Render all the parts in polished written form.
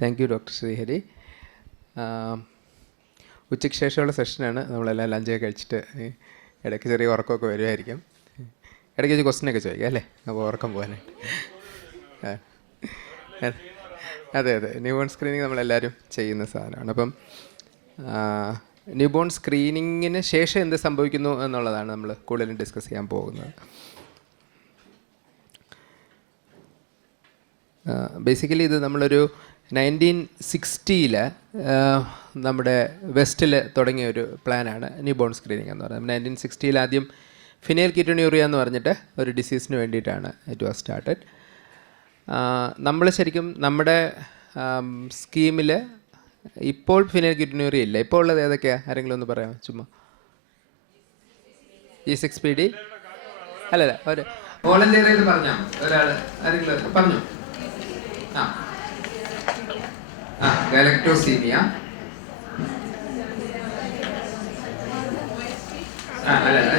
Thank you doctor Sreehari. ഉച്ചയ്ക്ക് ശേഷമുള്ള സെഷനാണ്. നമ്മളെല്ലാം ലഞ്ചൊക്കെ കഴിച്ചിട്ട് ഇടയ്ക്ക് ചെറിയ ഉറക്കമൊക്കെ വരുമായിരിക്കും. ഇടയ്ക്ക് വെച്ച് ക്വസ്റ്റ്യനൊക്കെ ചോദിക്കാം അല്ലേ, അപ്പോൾ ഉറക്കം പോകാനായിട്ട്. അതെ അതെ, ന്യൂബോൺ സ്ക്രീനിങ് നമ്മളെല്ലാവരും ചെയ്യുന്ന സാധനമാണ്. അപ്പം ന്യൂബോൺ സ്ക്രീനിങ്ങിന് ശേഷം എന്ത് സംഭവിക്കുന്നു എന്നുള്ളതാണ് നമ്മൾ കൂടുതലും ഡിസ്കസ് ചെയ്യാൻ പോകുന്നത്. ബേസിക്കലി ഇത് നമ്മളൊരു 1960 നമ്മുടെ വെസ്റ്റിൽ തുടങ്ങിയ ഒരു പ്ലാനാണ് ന്യൂബോൺ സ്ക്രീനിങ് എന്ന് പറയുന്നത്. 1960 ആദ്യം ഫിനൈൽ കീറ്റോണ്യൂറിയ എന്ന് പറഞ്ഞിട്ട് ഒരു ഡിസീസിന് വേണ്ടിയിട്ടാണ് ഇറ്റ് വാസ് സ്റ്റാർട്ടഡ്. നമ്മൾ ശരിക്കും നമ്മുടെ സ്കീമിൽ ഇപ്പോൾ ഫിനൈൽ കീറ്റോണ്യൂറിയ ഇല്ല. ഇപ്പോൾ ഉള്ളത് ഏതൊക്കെയാണ്? ആരെങ്കിലും ഒന്ന് പറയാമോ? ചുമ്മാ E6PD അല്ലല്ല, ഒരു വോളണ്ടിയർ ചെയ്ത് പറഞ്ഞാൽ ഒരാൾ ആരെങ്കിലും പറഞ്ഞു. ഗാലക്ടോസീമിയ,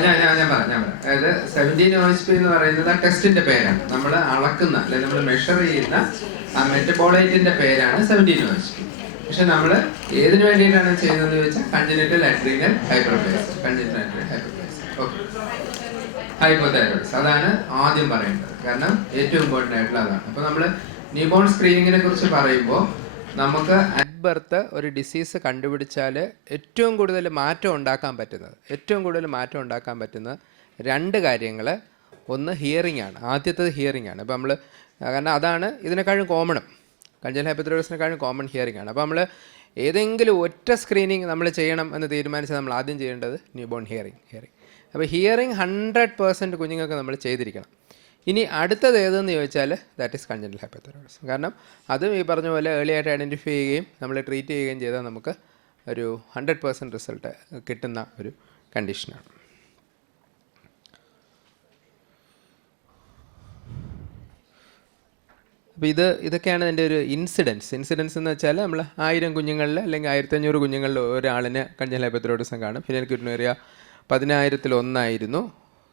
ഞാൻ പറയാം. അതായത് 17 OHP എന്ന് പറയുന്നത് ആ ടെസ്റ്റിന്റെ പേരാണ്. നമ്മൾ അളക്കുന്ന അല്ലെങ്കിൽ നമ്മൾ മെഷർ ചെയ്യുന്ന ആ മെറ്റബോളൈറ്റിന്റെ പേരാണ് 17 OHP. പക്ഷെ നമ്മൾ ഏതിനു വേണ്ടിയിട്ടാണ് ചെയ്യുന്നതെന്ന് ചോദിച്ചാൽ congenital adrenal hyperplasia, congenital adrenal hyperplasia, okay, hypothyroids. അതാണ് ആദ്യം പറയേണ്ടത്, കാരണം ഏറ്റവും ഇമ്പോർട്ടൻ്റ് ആയിട്ടുള്ള അതാണ്. അപ്പോൾ നമ്മൾ ന്യൂബോൺ സ്ക്രീനിങ്ങിനെ കുറിച്ച് പറയുമ്പോൾ നമുക്ക് അറ്റ് ബർത്ത് ഒരു ഡിസീസ് കണ്ടുപിടിച്ചാൽ ഏറ്റവും കൂടുതൽ മാറ്റം ഉണ്ടാക്കാൻ പറ്റുന്ന രണ്ട് കാര്യങ്ങൾ. ഒന്ന് ഹിയറിംഗ് ആണ്. ആദ്യത്തേത് ഹിയറിംഗ് ആണ്. അപ്പോൾ നമ്മൾ കാരണം അതാണ് ഇതിനേക്കാളും കോമണും, കൺജനിറ്റൽ ഹൈപ്പോതൈറോയിഡ്സിനെക്കാളും കോമൺ ഹിയറിംഗ് ആണ്. അപ്പോൾ നമ്മൾ ഏതെങ്കിലും ഒറ്റ സ്ക്രീനിങ് നമ്മൾ ചെയ്യണം എന്ന് തീരുമാനിച്ചാൽ നമ്മൾ ആദ്യം ചെയ്യേണ്ടത് ന്യൂബോൺ ഹിയറിംഗ്. അപ്പോൾ ഹിയറിംഗ് 100% കുഞ്ഞുങ്ങൾക്ക് നമ്മൾ ചെയ്തിരിക്കണം. ഇനി അടുത്തത് ഏതെന്ന് ചോദിച്ചാൽ ദാറ്റ് ഈസ് കൺജനിറ്റൽ ഹൈപ്പോതൈറോയിഡിസം. കാരണം അതും ഈ പറഞ്ഞ പോലെ ഏർലി ആയിട്ട് ഐഡൻറ്റിഫൈ ചെയ്യുകയും നമ്മൾ ട്രീറ്റ് ചെയ്യുകയും ചെയ്താൽ നമുക്ക് ഒരു 100% റിസൾട്ട് കിട്ടുന്ന ഒരു കണ്ടീഷനാണ്. അപ്പോൾ ഇതൊക്കെയാണ് ഇതിൻ്റെ ഒരു ഇൻസിഡൻസ് എന്ന് വെച്ചാൽ നമ്മൾ 1000 കുഞ്ഞുങ്ങളിൽ അല്ലെങ്കിൽ 1500 കുഞ്ഞുങ്ങളിൽ ഒരാളിന് കൺജനിറ്റൽ ഹൈപ്പോതൈറോയിഡിസം കാണും. Phenylketonuria 10,000-1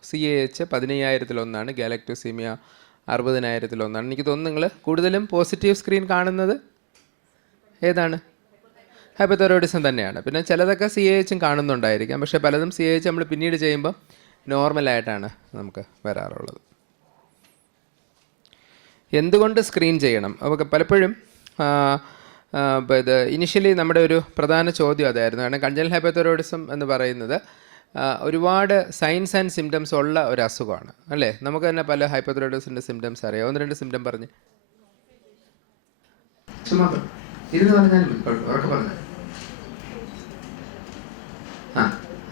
CAH 15,000-1, galactosemia 60,000-1. എനിക്ക് തോന്നുന്നു നിങ്ങൾ കൂടുതലും പോസിറ്റീവ് സ്ക്രീൻ കാണുന്നത് ഏതാണ്? ഹൈപ്പോതൈറോയിഡിസം തന്നെയാണ്. പിന്നെ ചിലതൊക്കെ CAH കാണുന്നുണ്ടായിരിക്കാം, പക്ഷേ പലതും CAH നമ്മൾ പിന്നീട് ചെയ്യുമ്പോൾ നോർമലായിട്ടാണ് നമുക്ക് വരാറുള്ളത്. എന്തുകൊണ്ട് സ്ക്രീൻ ചെയ്യണം? അപ്പോൾ പലപ്പോഴും ഇത് ഇനിഷ്യലി നമ്മുടെ ഒരു പ്രധാന ചോദ്യം അതായിരുന്നു. കാരണം കൺജനിറ്റൽ ഹൈപ്പോതൈറോയിഡിസം എന്ന് പറയുന്നത് ഒരുപാട് സൈൻസ് ആൻഡ് സിംറ്റംസ് ഉള്ള ഒരു അസുഖമാണ് അല്ലേ? നമുക്ക് തന്നെ പല ഹൈപ്പോതൈറോയിഡിസത്തിൻ്റെ സിംറ്റംസ് അറിയാം. 1-2 സിംറ്റം പറഞ്ഞ്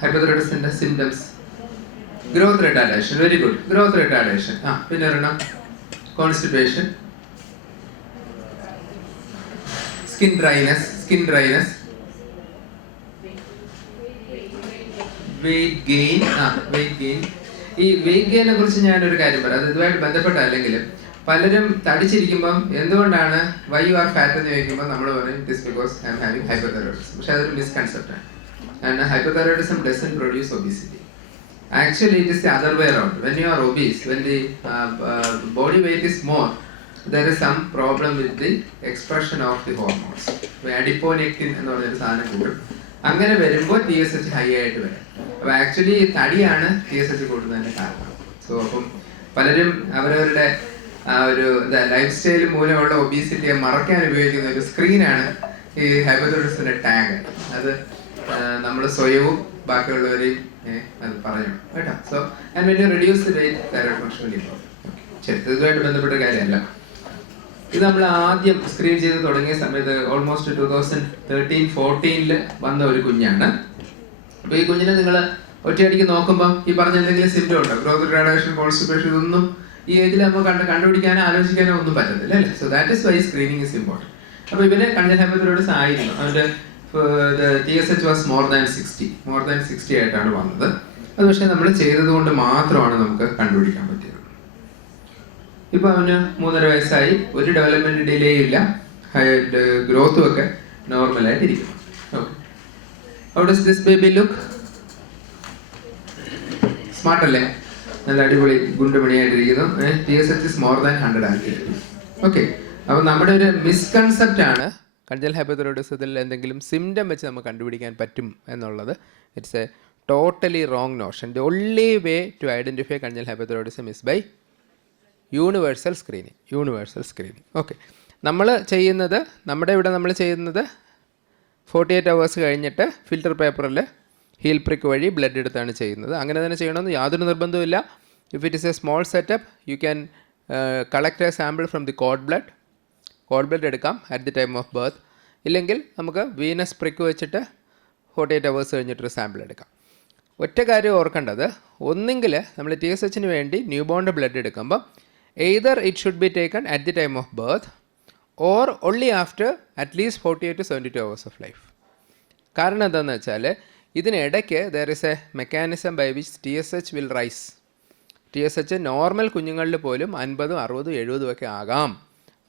ഹൈപ്പോതൈറോയിഡിസത്തിൻ്റെ symptoms growth retardation, very good, growth retardation. പിന്നെ ഒരെണ്ണം constipation, skin dryness, weight gain. ഈ വെയിറ്റ് ഗെയിനെ കുറിച്ച് ഞാനൊരു കാര്യം പറയാം. അത് ഇതുമായിട്ട് ബന്ധപ്പെട്ടല്ലെങ്കിലും പലരും തടിച്ചിരിക്കുമ്പം എന്തുകൊണ്ടാണ് വൈ യു ആർ ഫാറ്റ് എന്ന് ചോദിക്കുമ്പോൾ നമ്മൾ പറയും it is because I M having hypothyroidism. പക്ഷെ അതൊരു മിസ്കൺസെപ്റ്റ് ആണ്. And hypothyroidism doesn't produce obesity. Actually, it is the other way around. When you are obese, when the body weight is more, there is some problem with the expression of the hormones. Adiponectin എന്ന് പറഞ്ഞൊരു സാധനം കൂടും. അങ്ങനെ വരുമ്പോൾ TSH high ആയിട്ട് വരും. അപ്പോൾ actually തടിയാണ് TSH കൂടുന്നതിൻ്റെ കാരണം. സോ അപ്പം പലരും അവരവരുടെ ഒരു ലൈഫ് സ്റ്റൈൽ മൂലമുള്ള ഒബീസിറ്റിയെ മറക്കാൻ ഉപയോഗിക്കുന്ന ഒരു സ്ക്രീനാണ് ഈ ഹൈപ്പോതൈറോയിഡിസത്തിൻ്റെ ടാഗ്. അത് നമ്മൾ സ്വയവും ബാക്കിയുള്ളവരെയും അത് പറയണം കേട്ടോ. So and when you reduce the wait thyroid function will improve. ശരി, ഇതുമായിട്ട് ബന്ധപ്പെട്ട കാര്യമല്ല. ഇത് നമ്മൾ ആദ്യം സ്ക്രീൻ ചെയ്ത് തുടങ്ങിയ സമയത്ത് ഓൾമോസ്റ്റ് 2013-14 വന്ന ഒരു കുഞ്ഞാണ്. അപ്പോൾ ഈ കുഞ്ഞിനെ നിങ്ങൾ ഒറ്റയടിക്ക് നോക്കുമ്പം ഈ പറഞ്ഞ എന്തെങ്കിലും സിംറ്റം ഉണ്ടോ? ഗ്രോത്ത് റിട്ടാർഡേഷൻ, കോൺസ്റ്റിപ്പേഷൻ, ഇതൊന്നും ഈ ഏജിൽ നമുക്ക് കണ്ടുപിടിക്കാനോ ആലോചിക്കാനോ ഒന്നും പറ്റത്തില്ല അല്ലേ? So that is why screening is important. അപ്പോൾ ഇവന് കൺജനിറ്റൽ ഹൈപ്പോതൈറോയിഡിസം ആയിരുന്നു. അവൻ്റെ TSH വാസ് മോർ ദാൻ 60 ആയിട്ടാണ് വന്നത്. അത് പക്ഷേ നമ്മൾ ചെയ്തത് കൊണ്ട് മാത്രമാണ് നമുക്ക് കണ്ടുപിടിക്കാൻ പറ്റിയത്. ഇപ്പോൾ അവന് 3.5 വയസ്സായി, ഒരു ഡെവലപ്മെൻറ്റ് ഡിലേ ഇല്ല, ഗ്രോത്തും ഒക്കെ നോർമലായിട്ടിരിക്കും. Okay, how does this baby look? Smart അല്ലേ? നല്ല അടിപൊളി ഗുണ്ടുമണിയായിട്ടിരിക്കുന്നു. TSH ഇസ് മോർ ദാൻ 100 ആക്കി. ഓക്കെ, അപ്പോൾ നമ്മുടെ ഒരു മിസ്കൺസെപ്റ്റ് ആണ് കൺജനൽ ഹൈപ്പോതൈറോയിഡിസത്തിൽ എന്തെങ്കിലും സിംറ്റം വെച്ച് നമുക്ക് കണ്ടുപിടിക്കാൻ പറ്റും എന്നുള്ളത് it's a totally wrong notion. The only way to identify congenital hypothyroidism is by universal screening. Okay, നമ്മുടെ ഇവിടെ നമ്മൾ ചെയ്യുന്നത് 48 hours കഴിഞ്ഞിട്ട് ഫിൽറ്റർ പേപ്പറിൽ ഹീൽ പ്രിക്ക് വഴി ബ്ലഡ് എടുത്താണ് ചെയ്യുന്നത്. അങ്ങനെ തന്നെ ചെയ്യണമെന്ന് യാതൊരു നിർബന്ധവുമില്ല. If it is a small setup you can collect a sample from the cord blood എടുക്കാം at the time of birth. ഇല്ലെങ്കിൽ നമുക്ക് വീനസ് പ്രിക്ക് വെച്ചിട്ട് 48 hours കഴിഞ്ഞിട്ടൊരു സാമ്പിൾ എടുക്കാം. ഒറ്റ കാര്യം ഓർക്കേണ്ടത്, ഒന്നെങ്കിൽ നമ്മൾ TSHന് വേണ്ടി ന്യൂ ബോൺ ബ്ലഡ് എടുക്കുമ്പോൾ either it should be taken at the time of birth or only after at least 48 to 72 hours of life. കാരണം എന്താണെന്ന് വെച്ചാൽ ഇതിനിടയ്ക്ക് there is a mechanism by which TSH will rise. TSH normal കുഞ്ഞുങ്ങളിൽ പോലും 50, 60, 70 ഒക്കെ ആകാം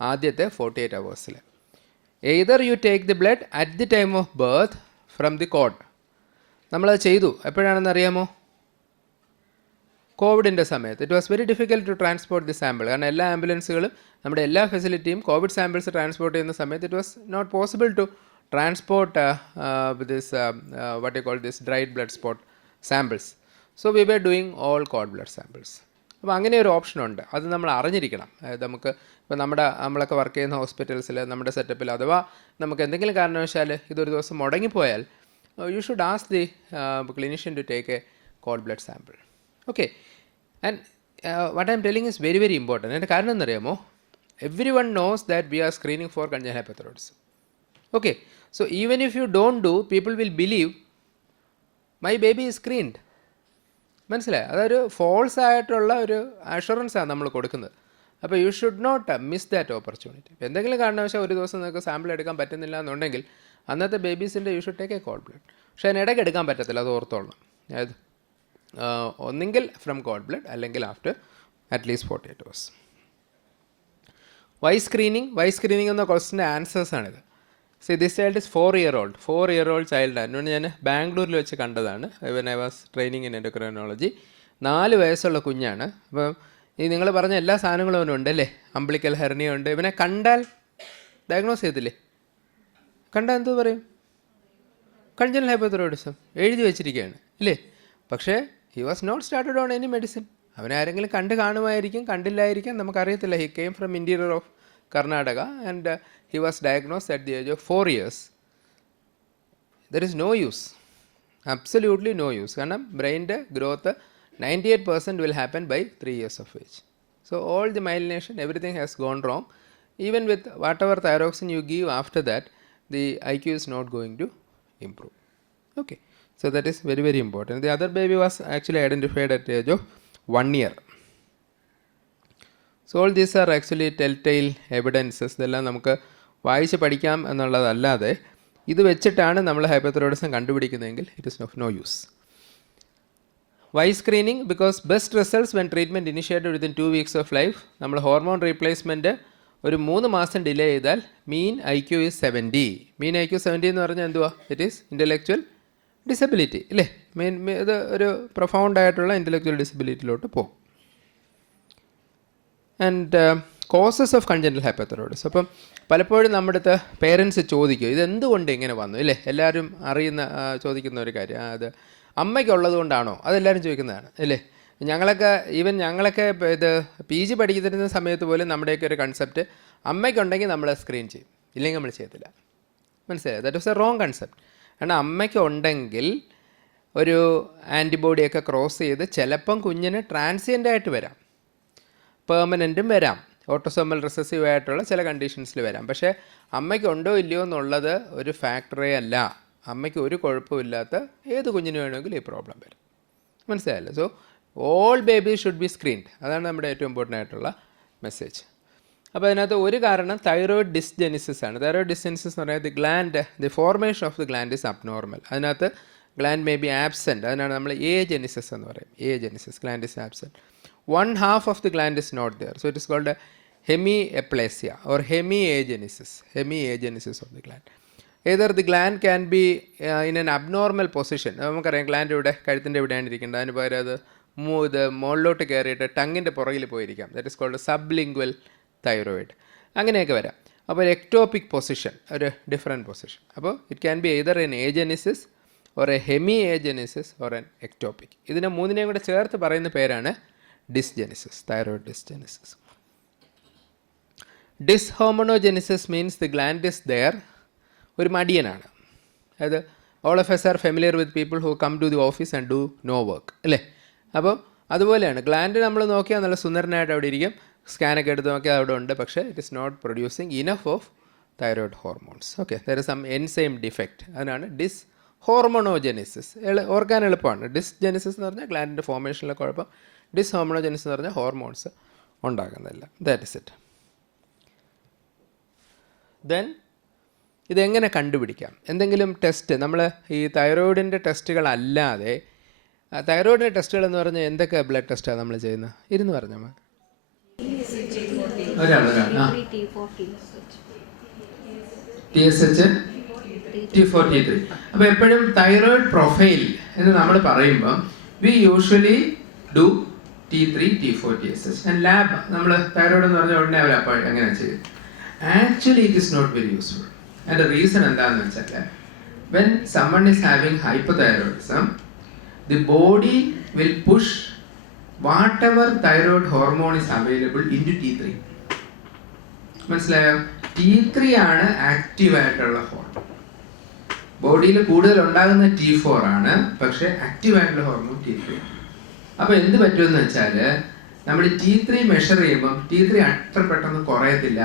ആദ്യത്തെ 48 hours. Either you take the blood at the time of birth from the cord. നമ്മളത് ചെയ്തു. എപ്പോഴാണെന്ന് അറിയാമോ? കോവിഡിൻ്റെ സമയത്ത്. It was very difficult to transport the sample. കാരണം എല്ലാ ആംബുലൻസുകളും നമ്മുടെ എല്ലാ ഫെസിലിറ്റിയും കോവിഡ് സാമ്പിൾസ് ട്രാൻസ്പോർട്ട് ചെയ്യുന്ന സമയത്ത് it was not possible to transport what you call this dried blood spot samples. So we were doing all cord blood samples. അപ്പോൾ അങ്ങനെ ഒരു ഓപ്ഷനുണ്ട്. അത് നമ്മൾ അറിഞ്ഞിരിക്കണം. അതായത് നമുക്ക് ഇപ്പോൾ നമ്മളൊക്കെ വർക്ക് ചെയ്യുന്ന ഹോസ്പിറ്റൽസിൽ നമ്മുടെ സെറ്റപ്പിൽ അഥവാ നമുക്ക് എന്തെങ്കിലും കാരണവശാൽ ഇതൊരു ദിവസം മുടങ്ങിപ്പോയാൽ you should ask the clinician to take a cord blood sample. Okay, and what I am telling is very very important. അതിൻ്റെ കാരണം എന്നറിയാമോ? everyone knows that we are screening for congenital hypothyroidism. Okay, so even if you don't do, people will believe my baby is screened. മനസ്സിലായി? അതൊരു false ആയിട്ടുള്ള ഒരു അഷുറൻസാണ് നമ്മൾ കൊടുക്കുന്നത്. അപ്പോൾ you should not miss that opportunity. എന്തെങ്കിലും കാരണവശാൽ ഒരു ദിവസം നിങ്ങൾക്ക് സാമ്പിൾ എടുക്കാൻ പറ്റുന്നില്ല എന്നുണ്ടെങ്കിൽ അന്നത്തെ ബേബീസിൻ്റെ you should take a cord blood. പക്ഷേ അതിനിടയ്ക്ക് എടുക്കാൻ പറ്റത്തില്ല, അത് ഓർത്തോളണം. അതായത് ഒന്നെങ്കിൽ ഫ്രം കോഡ് ബ്ലഡ് അല്ലെങ്കിൽ after at least 48 hours. Why screening എന്ന ക്വസ്റ്റിൻ്റെ ആൻസേഴ്സാണിത്. See this child is 4-year-old ചൈൽഡാണ്. എന്നോട് ഞാൻ ബാംഗ്ലൂരിൽ വെച്ച് കണ്ടതാണ്. When I was training in endocrinology. 4 വയസ്സുള്ള കുഞ്ഞാണ്. അപ്പം ഈ നിങ്ങൾ പറഞ്ഞ എല്ലാ സാധനങ്ങളും അവനുണ്ട് അല്ലേ? അംബ്ലിക്കൽ ഹെർണിയ ഉണ്ട്. ഇവനെ കണ്ടാൽ ഡയഗ്നോസ് ചെയ്തില്ലേ? കണ്ടാൽ എന്ത് പറയും? കൺജനൽ ഹൈപ്പോതൈറോയിഡിസം എഴുതി വെച്ചിരിക്കുകയാണ് ഇല്ലേ? പക്ഷേ he was not started on any medicine. അവനെ ആരെങ്കിലും കാണുമായിരിക്കും, കണ്ടില്ലായിരിക്കാം, നമുക്കറിയത്തില്ല. He came from interior of Karnataka and he was diagnosed at the age of 4 years. There is no use, absolutely no use. കാരണം ബ്രെയിൻ്റെ growth 98% will happen by 3 years of age. So all the myelination, everything has gone wrong. Even with whatever thyroxine you give after that, the IQ is not going to improve. Okay, so that is very very important. The other baby was actually identified at the age of 1 year. So all these are actually telltale evidences. ഇതെല്ലാം നമുക്ക് വായിച്ച് പഠിക്കാം എന്നുള്ളതല്ലാതെ ഇത് വെച്ചിട്ടാണ് നമ്മൾ hypothyroidism കണ്ടുപിടിക്കുന്നതെങ്കിൽ it is of no use. Why screening? Because best results when treatment initiated within 2 weeks of life. നമ്മൾ ഹോർമോൺ റീപ്ലേസ്മെൻറ്റ് ഒരു 3 മാസം ഡിലേ ചെയ്താൽ മീൻ IQ is 70. മീൻ IQ 70 എന്ന് പറഞ്ഞാൽ എന്തുവാ? ഇറ്റ് ഈസ് ഇൻ്റലക്ച്വൽ ഡിസബിലിറ്റി അല്ലേ? ഇത് ഒരു പ്രൊഫൗണ്ട് ആയിട്ടുള്ള ഇൻ്റലക്ച്വൽ ഡിസബിലിറ്റിയിലോട്ട് പോകും. And causes of congenital hypothyroidism. അപ്പം പലപ്പോഴും നമ്മുടെ അടുത്ത് പേരൻസ് ചോദിക്കും ഇതെന്തുകൊണ്ട് ഇങ്ങനെ വന്നു ഇല്ലേ? എല്ലാവരും ചോദിക്കുന്ന ഒരു കാര്യം. അത് അമ്മയ്ക്കുള്ളത് കൊണ്ടാണോ? അതെല്ലാവരും ചോദിക്കുന്നതാണ് അല്ലേ? ഞങ്ങളൊക്കെ ഇത് PG പഠിക്കുന്ന സമയത്ത് പോലും നമ്മുടെയൊക്കെ ഒരു കൺസെപ്റ്റ് അമ്മയ്ക്കുണ്ടെങ്കിൽ നമ്മൾ സ്ക്രീൻ ചെയ്യും, ഇല്ലെങ്കിൽ നമ്മൾ ചെയ്യത്തില്ല. മനസ്സിലായി? That was A wrong concept. കാരണം അമ്മയ്ക്കുണ്ടെങ്കിൽ ഒരു ആൻറ്റിബോഡിയൊക്കെ ക്രോസ് ചെയ്ത് ചിലപ്പം കുഞ്ഞിന് ട്രാൻസിയൻ്റായിട്ട് വരാം, പെർമനൻറ്റും വരാം, ഓട്ടോസോമൽ റിസസീവ് ആയിട്ടുള്ള ചില കണ്ടീഷൻസിൽ വരാം. പക്ഷേ അമ്മയ്ക്കുണ്ടോ ഇല്ലയോ എന്നുള്ളത് ഒരു ഫാക്ടറേ അല്ല. അമ്മയ്ക്ക് ഒരു കുഴപ്പമില്ലാത്ത ഏത് കുഞ്ഞിന് വേണമെങ്കിലും ഈ പ്രോബ്ലം വരും. മനസ്സിലായല്ലോ? So all babies should be screened. അതാണ് നമ്മുടെ ഏറ്റവും ഇമ്പോർട്ടൻ്റ് ആയിട്ടുള്ള മെസ്സേജ്. അപ്പോൾ അതിനകത്ത് ഒരു കാരണം തൈറോയിഡ് ഡിസ്ജെനിസിസ് ആണ്. തൈറോയിഡ് ഡിസ്ജെനിസിസ് എന്ന് പറയുന്നത് the formation of the gland is abnormal. അതിനകത്ത് ഗ്ലാൻഡ് മേ ബി ആബ്സെൻറ്റ്. അതിനാണ് നമ്മൾ ജെനിസിസ് എന്ന് പറയും. Genesis, gland is absent. 1/2 of the gland is not there. So it is called a hemiaplasia or hemiagenesis of the gland. Either the gland can be in an abnormal position. നമുക്കറിയാം gland ഇവിടെ കഴുത്തിൻ്റെ ഇവിടെയാണ് ഇരിക്കേണ്ടത്. അതിന് പകരം അത് മുകളിലോട്ട് കയറിയിട്ട് ടങ്ങിൻ്റെ പുറകിൽ പോയിരിക്കാം. That is called sublingual thyroid. അങ്ങനെയൊക്കെ വരാം. അപ്പോൾ ഒരു എക്ടോപിക് പൊസിഷൻ, ഒരു ഡിഫറെൻറ്റ് പൊസിഷൻ. അപ്പോൾ it can be either an agenesis or a hemiagenesis or an ectopic. ഇതിനെ മൂന്നിനെയും കൂടെ ചേർത്ത് പറയുന്ന പേരാണ് dysgenesis, thyroid dysgenesis. Dyshormonogenesis means the gland is there, ഒരു മടിയനാണ്. അതായത് all of us are familiar with people who come to the office and do no work അല്ലേ. അപ്പോൾ അതുപോലെയാണ് ഗ്ലാൻഡ് നമ്മൾ നോക്കിയാൽ നല്ല സുന്ദരനായിട്ട് അവിടെ ഇരിക്കും, സ്കാനൊക്കെ എടുത്ത് നോക്കിയാൽ അവിടെ ഉണ്ട്, പക്ഷേ it is not producing enough of thyroid hormones. Okay, there is some enzyme defect. അതിനാണ് ഡിസ്ഹോർമണോജെനിസിസ്. ഓർക്കാൻ എളുപ്പമാണ്. ഡിസ്ജെനിസിസ് എന്ന് പറഞ്ഞാൽ ഗ്ലാൻഡിൻ്റെ ഫോർമേഷനിലെ കുഴപ്പം, ഡിസ്ഹോർമണോജെനിസിസ് എന്ന് പറഞ്ഞാൽ ഹോർമോൺസ് ഉണ്ടാകുന്നില്ല. That is it. ദെൻ ഇതെങ്ങനെ കണ്ടുപിടിക്കാം? എന്തെങ്കിലും ടെസ്റ്റ്, നമ്മൾ ഈ തൈറോയിഡിൻ്റെ ടെസ്റ്റുകളല്ലാതെ, തൈറോയിഡിൻ്റെ ടെസ്റ്റുകൾ എന്ന് പറഞ്ഞാൽ എന്തൊക്കെ ബ്ലഡ് ടെസ്റ്റാണ് നമ്മൾ ചെയ്യുന്നത്? ഇരുന്ന് പറഞ്ഞമ്മ. TSH, T4, T3. അപ്പോൾ എപ്പോഴും തൈറോയിഡ് പ്രൊഫൈൽ എന്ന് നമ്മൾ പറയുമ്പോൾ we usually do T3, T4, TSH. And lab നമ്മൾ തൈറോയിഡ് എന്ന് പറഞ്ഞാൽ ഉടനെ അവർ അപ്പോൾ എങ്ങനെ ചെയ്യും? Actually it is not very useful. അതിൻ്റെ റീസൺ എന്താണെന്ന് വെച്ചാൽ when someone is having hypothyroidism, the body will push whatever thyroid hormone is available into T3. മനസ്സിലായോ? T3 ആണ് ആക്റ്റീവ് ആയിട്ടുള്ള ഹോർമോൺ. ബോഡിയിൽ കൂടുതൽ ഉണ്ടാകുന്ന T4 ആണ്, പക്ഷേ ആക്റ്റീവ് ആയിട്ടുള്ള ഹോർമോൺ T3. അപ്പോൾ എന്ത് പറ്റുമെന്ന് വെച്ചാൽ നമ്മൾ T3 മെഷർ ചെയ്യുമ്പം T3 അത്ര പെട്ടെന്ന് കുറയത്തില്ല.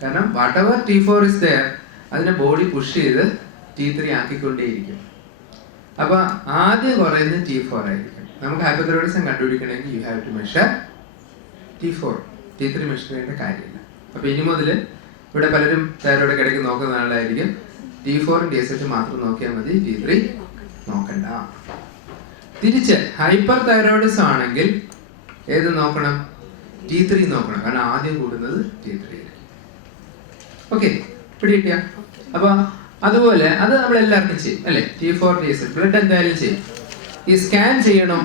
കാരണം whatever T4 is there, അതിനെ ബോഡി പുഷ് ചെയ്ത് T3 ആക്കിക്കൊണ്ടേയിരിക്കും. അപ്പോൾ ആദ്യം കുറയുന്നത് T4 ആയിരിക്കും. നമുക്ക് ഹൈപ്പോതൈറോയിഡിസം കണ്ടുപിടിക്കണമെങ്കിൽ you have to measure T4. T3 measure ചെയ്യേണ്ട കാര്യമില്ല. അപ്പോൾ ഇനി മുതൽ ഇവിടെ പലരും തൈറോയിഡ് ഇടയ്ക്ക് നോക്കുന്ന ആളായിരിക്കും. T4 TSH മാത്രം നോക്കിയാൽ മതി, T3 നോക്കണ്ട. തിരിച്ച് ഹൈപ്പർ തൈറോയിഡിസം ആണെങ്കിൽ ഏത് നോക്കണം? T3 നോക്കണം. കാരണം ആദ്യം കൂടുന്നത് T3 ആയിരിക്കും. ഓക്കെ, പിടികിട്ടിയ? അപ്പോൾ അതുപോലെ അത് നമ്മൾ എല്ലാവർക്കും ചെയ്യും അല്ലേ? T4 TSH ബ്ലഡ് എന്തായാലും ചെയ്യും. ഈ സ്കാൻ ചെയ്യണം,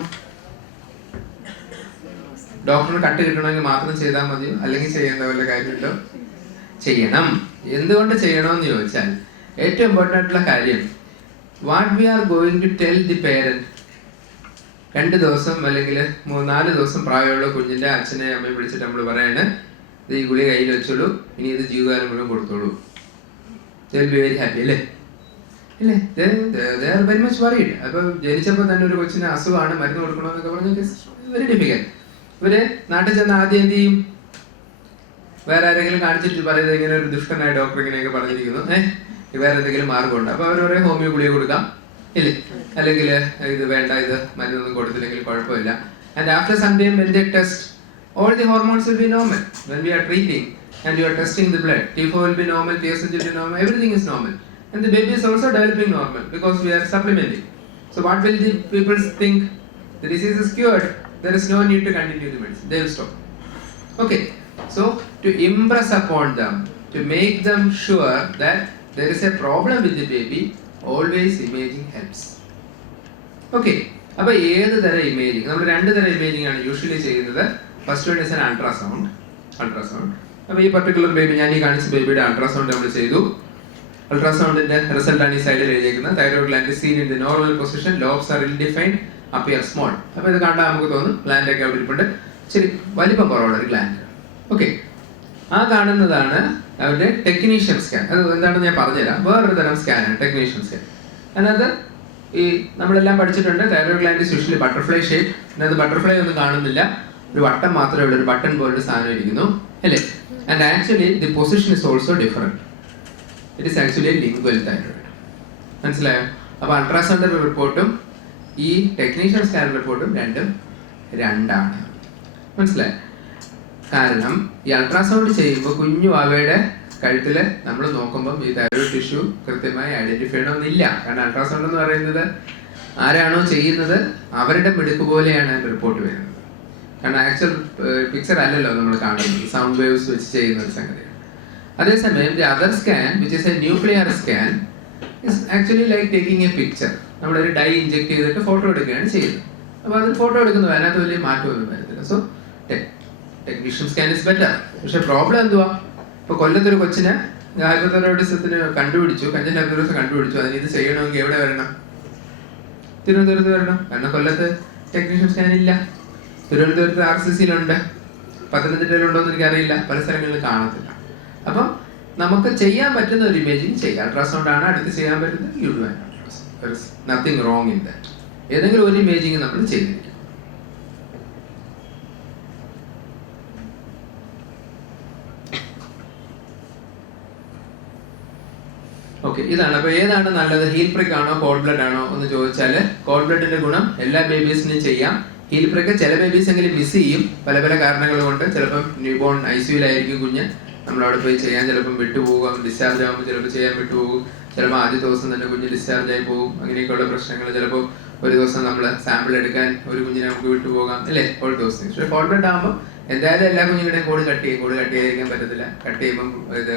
ഡോക്ടറിന് കട്ട് കിട്ടണമെങ്കിൽ മാത്രം ചെയ്താൽ മതിയോ? അല്ലെങ്കിൽ ചെയ്യേണ്ട വല്ല കാര്യമുണ്ടോ? ചെയ്യണം. എന്തുകൊണ്ട് ചെയ്യണമെന്ന് ചോദിച്ചാൽ ഏറ്റവും ഇമ്പോർട്ടൻ്റ് ആയിട്ടുള്ള കാര്യം, what we are going to tell the parent. 2 ദിവസം അല്ലെങ്കിൽ 4 ദിവസം പ്രായമുള്ള കുഞ്ഞിൻ്റെ അച്ഛനെ അമ്മയെ വിളിച്ചിട്ട് നമ്മൾ പറയാണ്, ഇത് ഈ ഗുളി കയ്യിൽ വെച്ചോളൂ, ഇനി ഇത് ജീവിതകാലം മുഴുവൻ കൊടുത്തോളൂ. They will be very happy അല്ലേ? ഇല്ലേ? They are very much worried. അപ്പോൾ ജനിച്ചപ്പോൾ തന്നെ ഒരു കൊച്ചിന് അസുഖമാണ്, മരുന്ന് കൊടുക്കണമെന്നൊക്കെ പറഞ്ഞാൽ വെരി ഡിഫിക്കൽട്ട്. ഇവര് നാട്ടിൽ ചെന്ന് ആദ്യം എന്ത് ചെയ്യും? വേറെ ആരെങ്കിലും കാണിച്ചിട്ട് പറയുന്നത് ഇങ്ങനെ ഒരു ദുഷ്ടനായ ഡോക്ടർ ഇങ്ങനെയൊക്കെ പറഞ്ഞിരിക്കുന്നു, വേറെ എന്തെങ്കിലും മാർഗമുണ്ട്. അപ്പോൾ അവർ പറയും ഹോമിയോ ഗുളിക കൊടുക്കാം ഇല്ലേ, അല്ലെങ്കിൽ ഇത് വേണ്ട, ഇത് മരുന്നൊന്നും കൊടുത്തില്ലെങ്കിൽ കുഴപ്പമില്ല. And after some time when they test, all the hormones will be normal. When we are treating and you are testing the blood, T4 will be normal, TSH will be normal, everything is normal. And the baby is also developing normal because we are supplementing. So what will the people think? The disease is cured. There is no need to continue the medicine. They will stop. Okay. So to impress upon them, to make them sure that there is a problem with the baby, always imaging helps. Okay. അപ്പോൾ ഏത് തരം imaging? നമ്മൾ 2 തരം imaging ആണ് usually ചെയ്യുന്നത്. First one is an ultrasound. അപ്പോൾ ഈ particular baby, ഞാൻ ഈ കാണിച്ച ബേബിയുടെ അൾട്രാസൗണ്ട് നമ്മൾ ചെയ്തു. അൾട്രാസൗണ്ടിന്റെ റിസൾട്ടാണ് ഈ സൈഡിൽ എഴുതിയിരിക്കുന്നത്. Thyroid gland seen in the normal position, lobes are ill defined, appear small. അപ്പോൾ ഇത് കണ്ടാൽ നമുക്ക് തോന്നും ഗ്ലാൻഡ് ഒക്കെ അവിടെ ഇരിപ്പുണ്ട്, ശരി വലിപ്പം കുറവുള്ള ഒരു ഗ്ലാൻഡ്. ഓക്കെ, ആ കാണുന്നതാണ് അവരുടെ ടെക്നീഷ്യൻ സ്കാൻ. അത് എന്താണെന്ന് ഞാൻ പറഞ്ഞുതരാം. വേറൊരു തരം സ്കാനാണ് ടെക്നീഷ്യൻ സ്കാൻ. അതിനകത്ത് ഈ നമ്മളെല്ലാം പഠിച്ചിട്ടുണ്ട്, thyroid gland is usually butterfly shape. അതിനകത്ത് ബട്ടർഫ്ലൈ ഒന്നും കാണുന്നില്ല, ഒരു വട്ടം മാത്രമേ ഉള്ളൂ, ഒരു ബട്ടൺ പോലൊരു സാധനം ഇരിക്കുന്നു അല്ലേ. And actually the position is also different. It is actually lingual thyroid. മനസ്സിലായോ? അപ്പോൾ അൾട്രാസൗണ്ട് റിപ്പോർട്ടും ഈ ടെക്നീഷ്യൻ സ്കാൻ റിപ്പോർട്ടും രണ്ടാണ്. മനസ്സിലായോ? കാരണം ഈ അൾട്രാസൗണ്ട് ചെയ്യുമ്പോൾ കുഞ്ഞു അവയുടെ കഴുത്തിൽ നമ്മൾ നോക്കുമ്പോൾ ഈ തൈറോയ്ഡ് ടിഷ്യൂ കൃത്യമായി ഐഡന്റിഫൈ ചെയ്യണമെന്നില്ല. കാരണം അൾട്രാസൗണ്ട് എന്ന് പറയുന്നത് ആരാണോ ചെയ്യുന്നത് അവരുടെ മിടുക്ക് പോലെയാണ് റിപ്പോർട്ട് വരുന്നത്. കാരണം ആക്ച്വൽ പിക്ചർ അല്ലല്ലോ നമ്മൾ കാണുന്നത്, സൗണ്ട് വേവ്സ് വെച്ച് ചെയ്യുന്ന ഒരു സംഗതിയാണ്. അതേസമയം the other scan which is A nuclear scan is actually like taking A picture. നമ്മളൊരു ഡൈ ഇഞ്ചെക്ട് ചെയ്തിട്ട് ഫോട്ടോ എടുക്കുകയാണ് ചെയ്യുന്നത്. അപ്പോൾ അതിൽ ഫോട്ടോ എടുക്കുന്നത് അതിനകത്ത് വലിയ മാറ്റമൊന്നും വരുന്നില്ല. So technician scan is better. പക്ഷെ പ്രോബ്ലം എന്തുവാ? ഇപ്പൊ കൊല്ലത്തൊരു കൊച്ചിന് ഹൈപ്പോതൈറോയിഡിസത്തിന് കണ്ടുപിടിച്ചു, കഞ്ചൻ ഹൈപ്പോതൈറോയിഡിസം കണ്ടുപിടിച്ചു. അതിന് ഇത് ചെയ്യണമെങ്കിൽ എവിടെ വരണം? തിരുവനന്തപുരത്ത് വരണം. കാരണം കൊല്ലത്ത് ടെക്നീഷ്യൻ സ്കാൻ ഇല്ല. തിരുവനന്തപുരത്ത് RCC-യിലുണ്ട്, പത്തനംതിട്ടയിലുണ്ടോന്ന് എനിക്കറിയില്ല, പല സ്ഥലങ്ങളിലും കാണത്തില്ല. അപ്പം നമുക്ക് ചെയ്യാൻ പറ്റുന്ന ഒരു ഇമേജിങ് ചെയ്യാം. അൾട്രാസൗണ്ട് ആണ് അടുത്ത് ചെയ്യാൻ പറ്റുന്നത്, you do an ultrasound. There is nothing wrong in that. ഏതെങ്കിലും ഒരു ഇമേജിങ് നമ്മൾ ചെയ്തിരിക്കും. ഓക്കെ, ഇതാണ്. അപ്പൊ ഏതാണ് നല്ലത്, ഹീൽ പ്രിക്ക് ആണോ കോൾഡ് ബ്ലഡ് ആണോ എന്ന് ചോദിച്ചാൽ, കോൾഡ് ബ്ലഡിന്റെ ഗുണം എല്ലാ ബേബീസിനും ചെയ്യാം. ഹീൽ പ്രിക്ക് ചില ബേബീസ് എങ്കിലും മിസ് ചെയ്യും, പല പല കാരണങ്ങൾ കൊണ്ട്. ചിലപ്പം ന്യൂബോൺ ICU-ലായിരിക്കും കുഞ്ഞ്, നമ്മളവിടെ പോയി ചെയ്യാൻ ചിലപ്പം വിട്ടുപോകും, ഡിസ്ചാർജ് ആകുമ്പോൾ ചിലപ്പോൾ ചെയ്യാൻ വിട്ടുപോകും, ചിലപ്പോൾ ആദ്യ ദിവസം തന്നെ കുഞ്ഞ് ഡിസ്ചാർജ് ആയി പോകും. അങ്ങനെയൊക്കെയുള്ള പ്രശ്നങ്ങൾ. ചിലപ്പോൾ ഒരു ദിവസം നമ്മൾ സാമ്പിൾ എടുക്കാൻ ഒരു കുഞ്ഞിനെ നമുക്ക് വിട്ടുപോകാം, അല്ലേ, ഓൾ ദിവസം. പക്ഷേ കോൾഡ് ബ്ലഡ് ആകുമ്പോൾ എന്തായാലും എല്ലാ കുഞ്ഞുങ്ങളുടെയും കോഡ് കട്ട് ചെയ്യാതിരിക്കാൻ പറ്റത്തില്ല. കട്ട് ചെയ്യുമ്പം ഇത്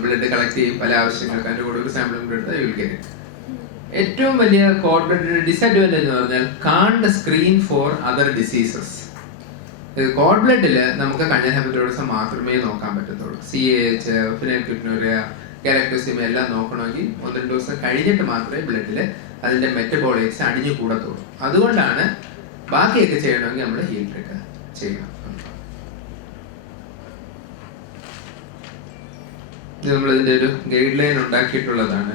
ബ്ലഡ് കളക്ട് ചെയ്യും പല ആവശ്യങ്ങൾക്ക്. അതിൻ്റെ കൂടെ ഒരു സാമ്പിൾ കൂടെ എടുത്താൽ യു വിൽ ഗെറ്റ് ഇറ്റ്. ഏറ്റവും വലിയ കോൾഡ് ബ്ലഡിന്റെ ഡിസഡ്വാൻറ്റേജ് എന്ന് പറഞ്ഞാൽ can't screen for other diseases. Called ബ്ലഡിൽ നമുക്ക് കഞ്ചൻ ഹൈപ്പോതൈറോയിഡിസം മാത്രമേ നോക്കാൻ പറ്റത്തുള്ളൂ. CAH, ഫിനൈൽകെറ്റോണൂറിയ, ഗാലക്ടോസിമ എല്ലാം നോക്കണമെങ്കിൽ 1-2 ദിവസം കഴിഞ്ഞിട്ട് മാത്രമേ ബ്ലഡിൽ അതിന്റെ മെറ്റബോളിക്സ് അടിഞ്ഞു കൂടത്തുള്ളൂ. അതുകൊണ്ടാണ് ബാക്കിയൊക്കെ ചെയ്യണമെങ്കിൽ നമ്മൾ ഹീൽ പ്രിക്ക് ചെയ്യണം. ഇത് നമ്മൾ ഇതിന്റെ ഒരു ഗൈഡ് ലൈൻ ഉണ്ടാക്കിയിട്ടുള്ളതാണ്,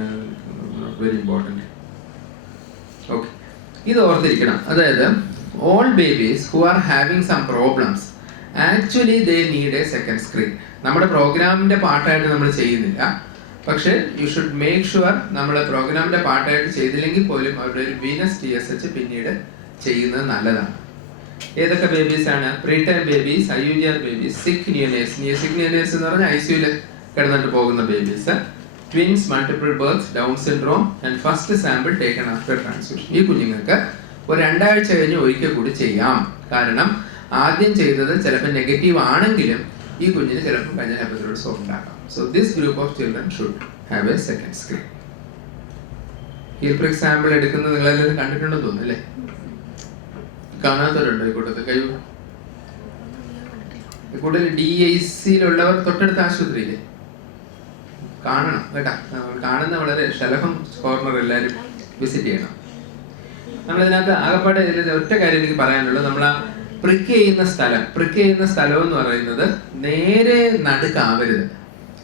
വെരി ഇമ്പോർട്ടൻറ്റ്. ഓക്കെ, ഇത് ഓർത്തിരിക്കണം. അതായത് all babies who are having some problems actually they need a second screen. നമ്മുടെ പ്രോഗ്രാമിന്റെ പാർട്ടായിട്ട് നമ്മൾ ചെയ്യുന്നില്ല, പക്ഷെ യു ഷുഡ് മേക്ക് ഷുവർ നമ്മൾ പ്രോഗ്രാമിന്റെ പാർട്ടായിട്ട് ചെയ്തില്ലെങ്കിൽ പോലും അവരുടെ ഒരു വീനസ് TSH പിന്നീട് ചെയ്യുന്നത് നല്ലതാണ്. ഏതൊക്കെ ബേബീസ് ആണ്? പ്രീടൈം ബേബീസ്, IUGR ബേബീസ്, സിക്ക് നിയോനേറ്റ്സ്. സിക്ക് നിയോനേറ്റ്സ് എന്ന് പറഞ്ഞാൽ ICU-ൽ കിടന്നിട്ട് പോകുന്ന babies, twins, multiple birth, down syndrome and first sample taken after transfusion. ഈ കുഞ്ഞുങ്ങൾക്ക് ഒരു 2 ആഴ്ച കഴിഞ്ഞ് ഒരിക്കൽ കൂടി ചെയ്യാം. കാരണം ആദ്യം ചെയ്തത് ചിലപ്പോൾ നെഗറ്റീവ് ആണെങ്കിലും ഈ കുഞ്ഞിന് ചിലപ്പോൾ കഞ്ചൻ ഹൈപ്പോതൈറോയിഡിസം ഉണ്ടാക്കാം. So this group of children should have a second screen. Heel prick sample എടുക്കുന്നത് നിങ്ങളെല്ലാവരും കണ്ടിട്ടുണ്ടെന്ന് തോന്നുന്നു, അല്ലേ? കാണാത്തവരുണ്ടോ ഈ കൂട്ടത്തിൽ? കൈ കൂടുതൽ DIC-യിലുള്ളവർ തൊട്ടടുത്ത ആശുപത്രിയില്ലേ? കാണണം കേട്ടാ. കാണുന്ന വളരെ ശലഭം കോർണർ എല്ലാവരും വിസിറ്റ് ചെയ്യണം. നമ്മളിതിനകത്ത് ആകപ്പാടെ ഒറ്റ കാര്യം എനിക്ക് പറയാനുള്ളത്, നമ്മൾ ആ പ്രിക്ക് ചെയ്യുന്ന സ്ഥലം എന്ന് പറയുന്നത് നേരെ നടുക്കാവരുത്.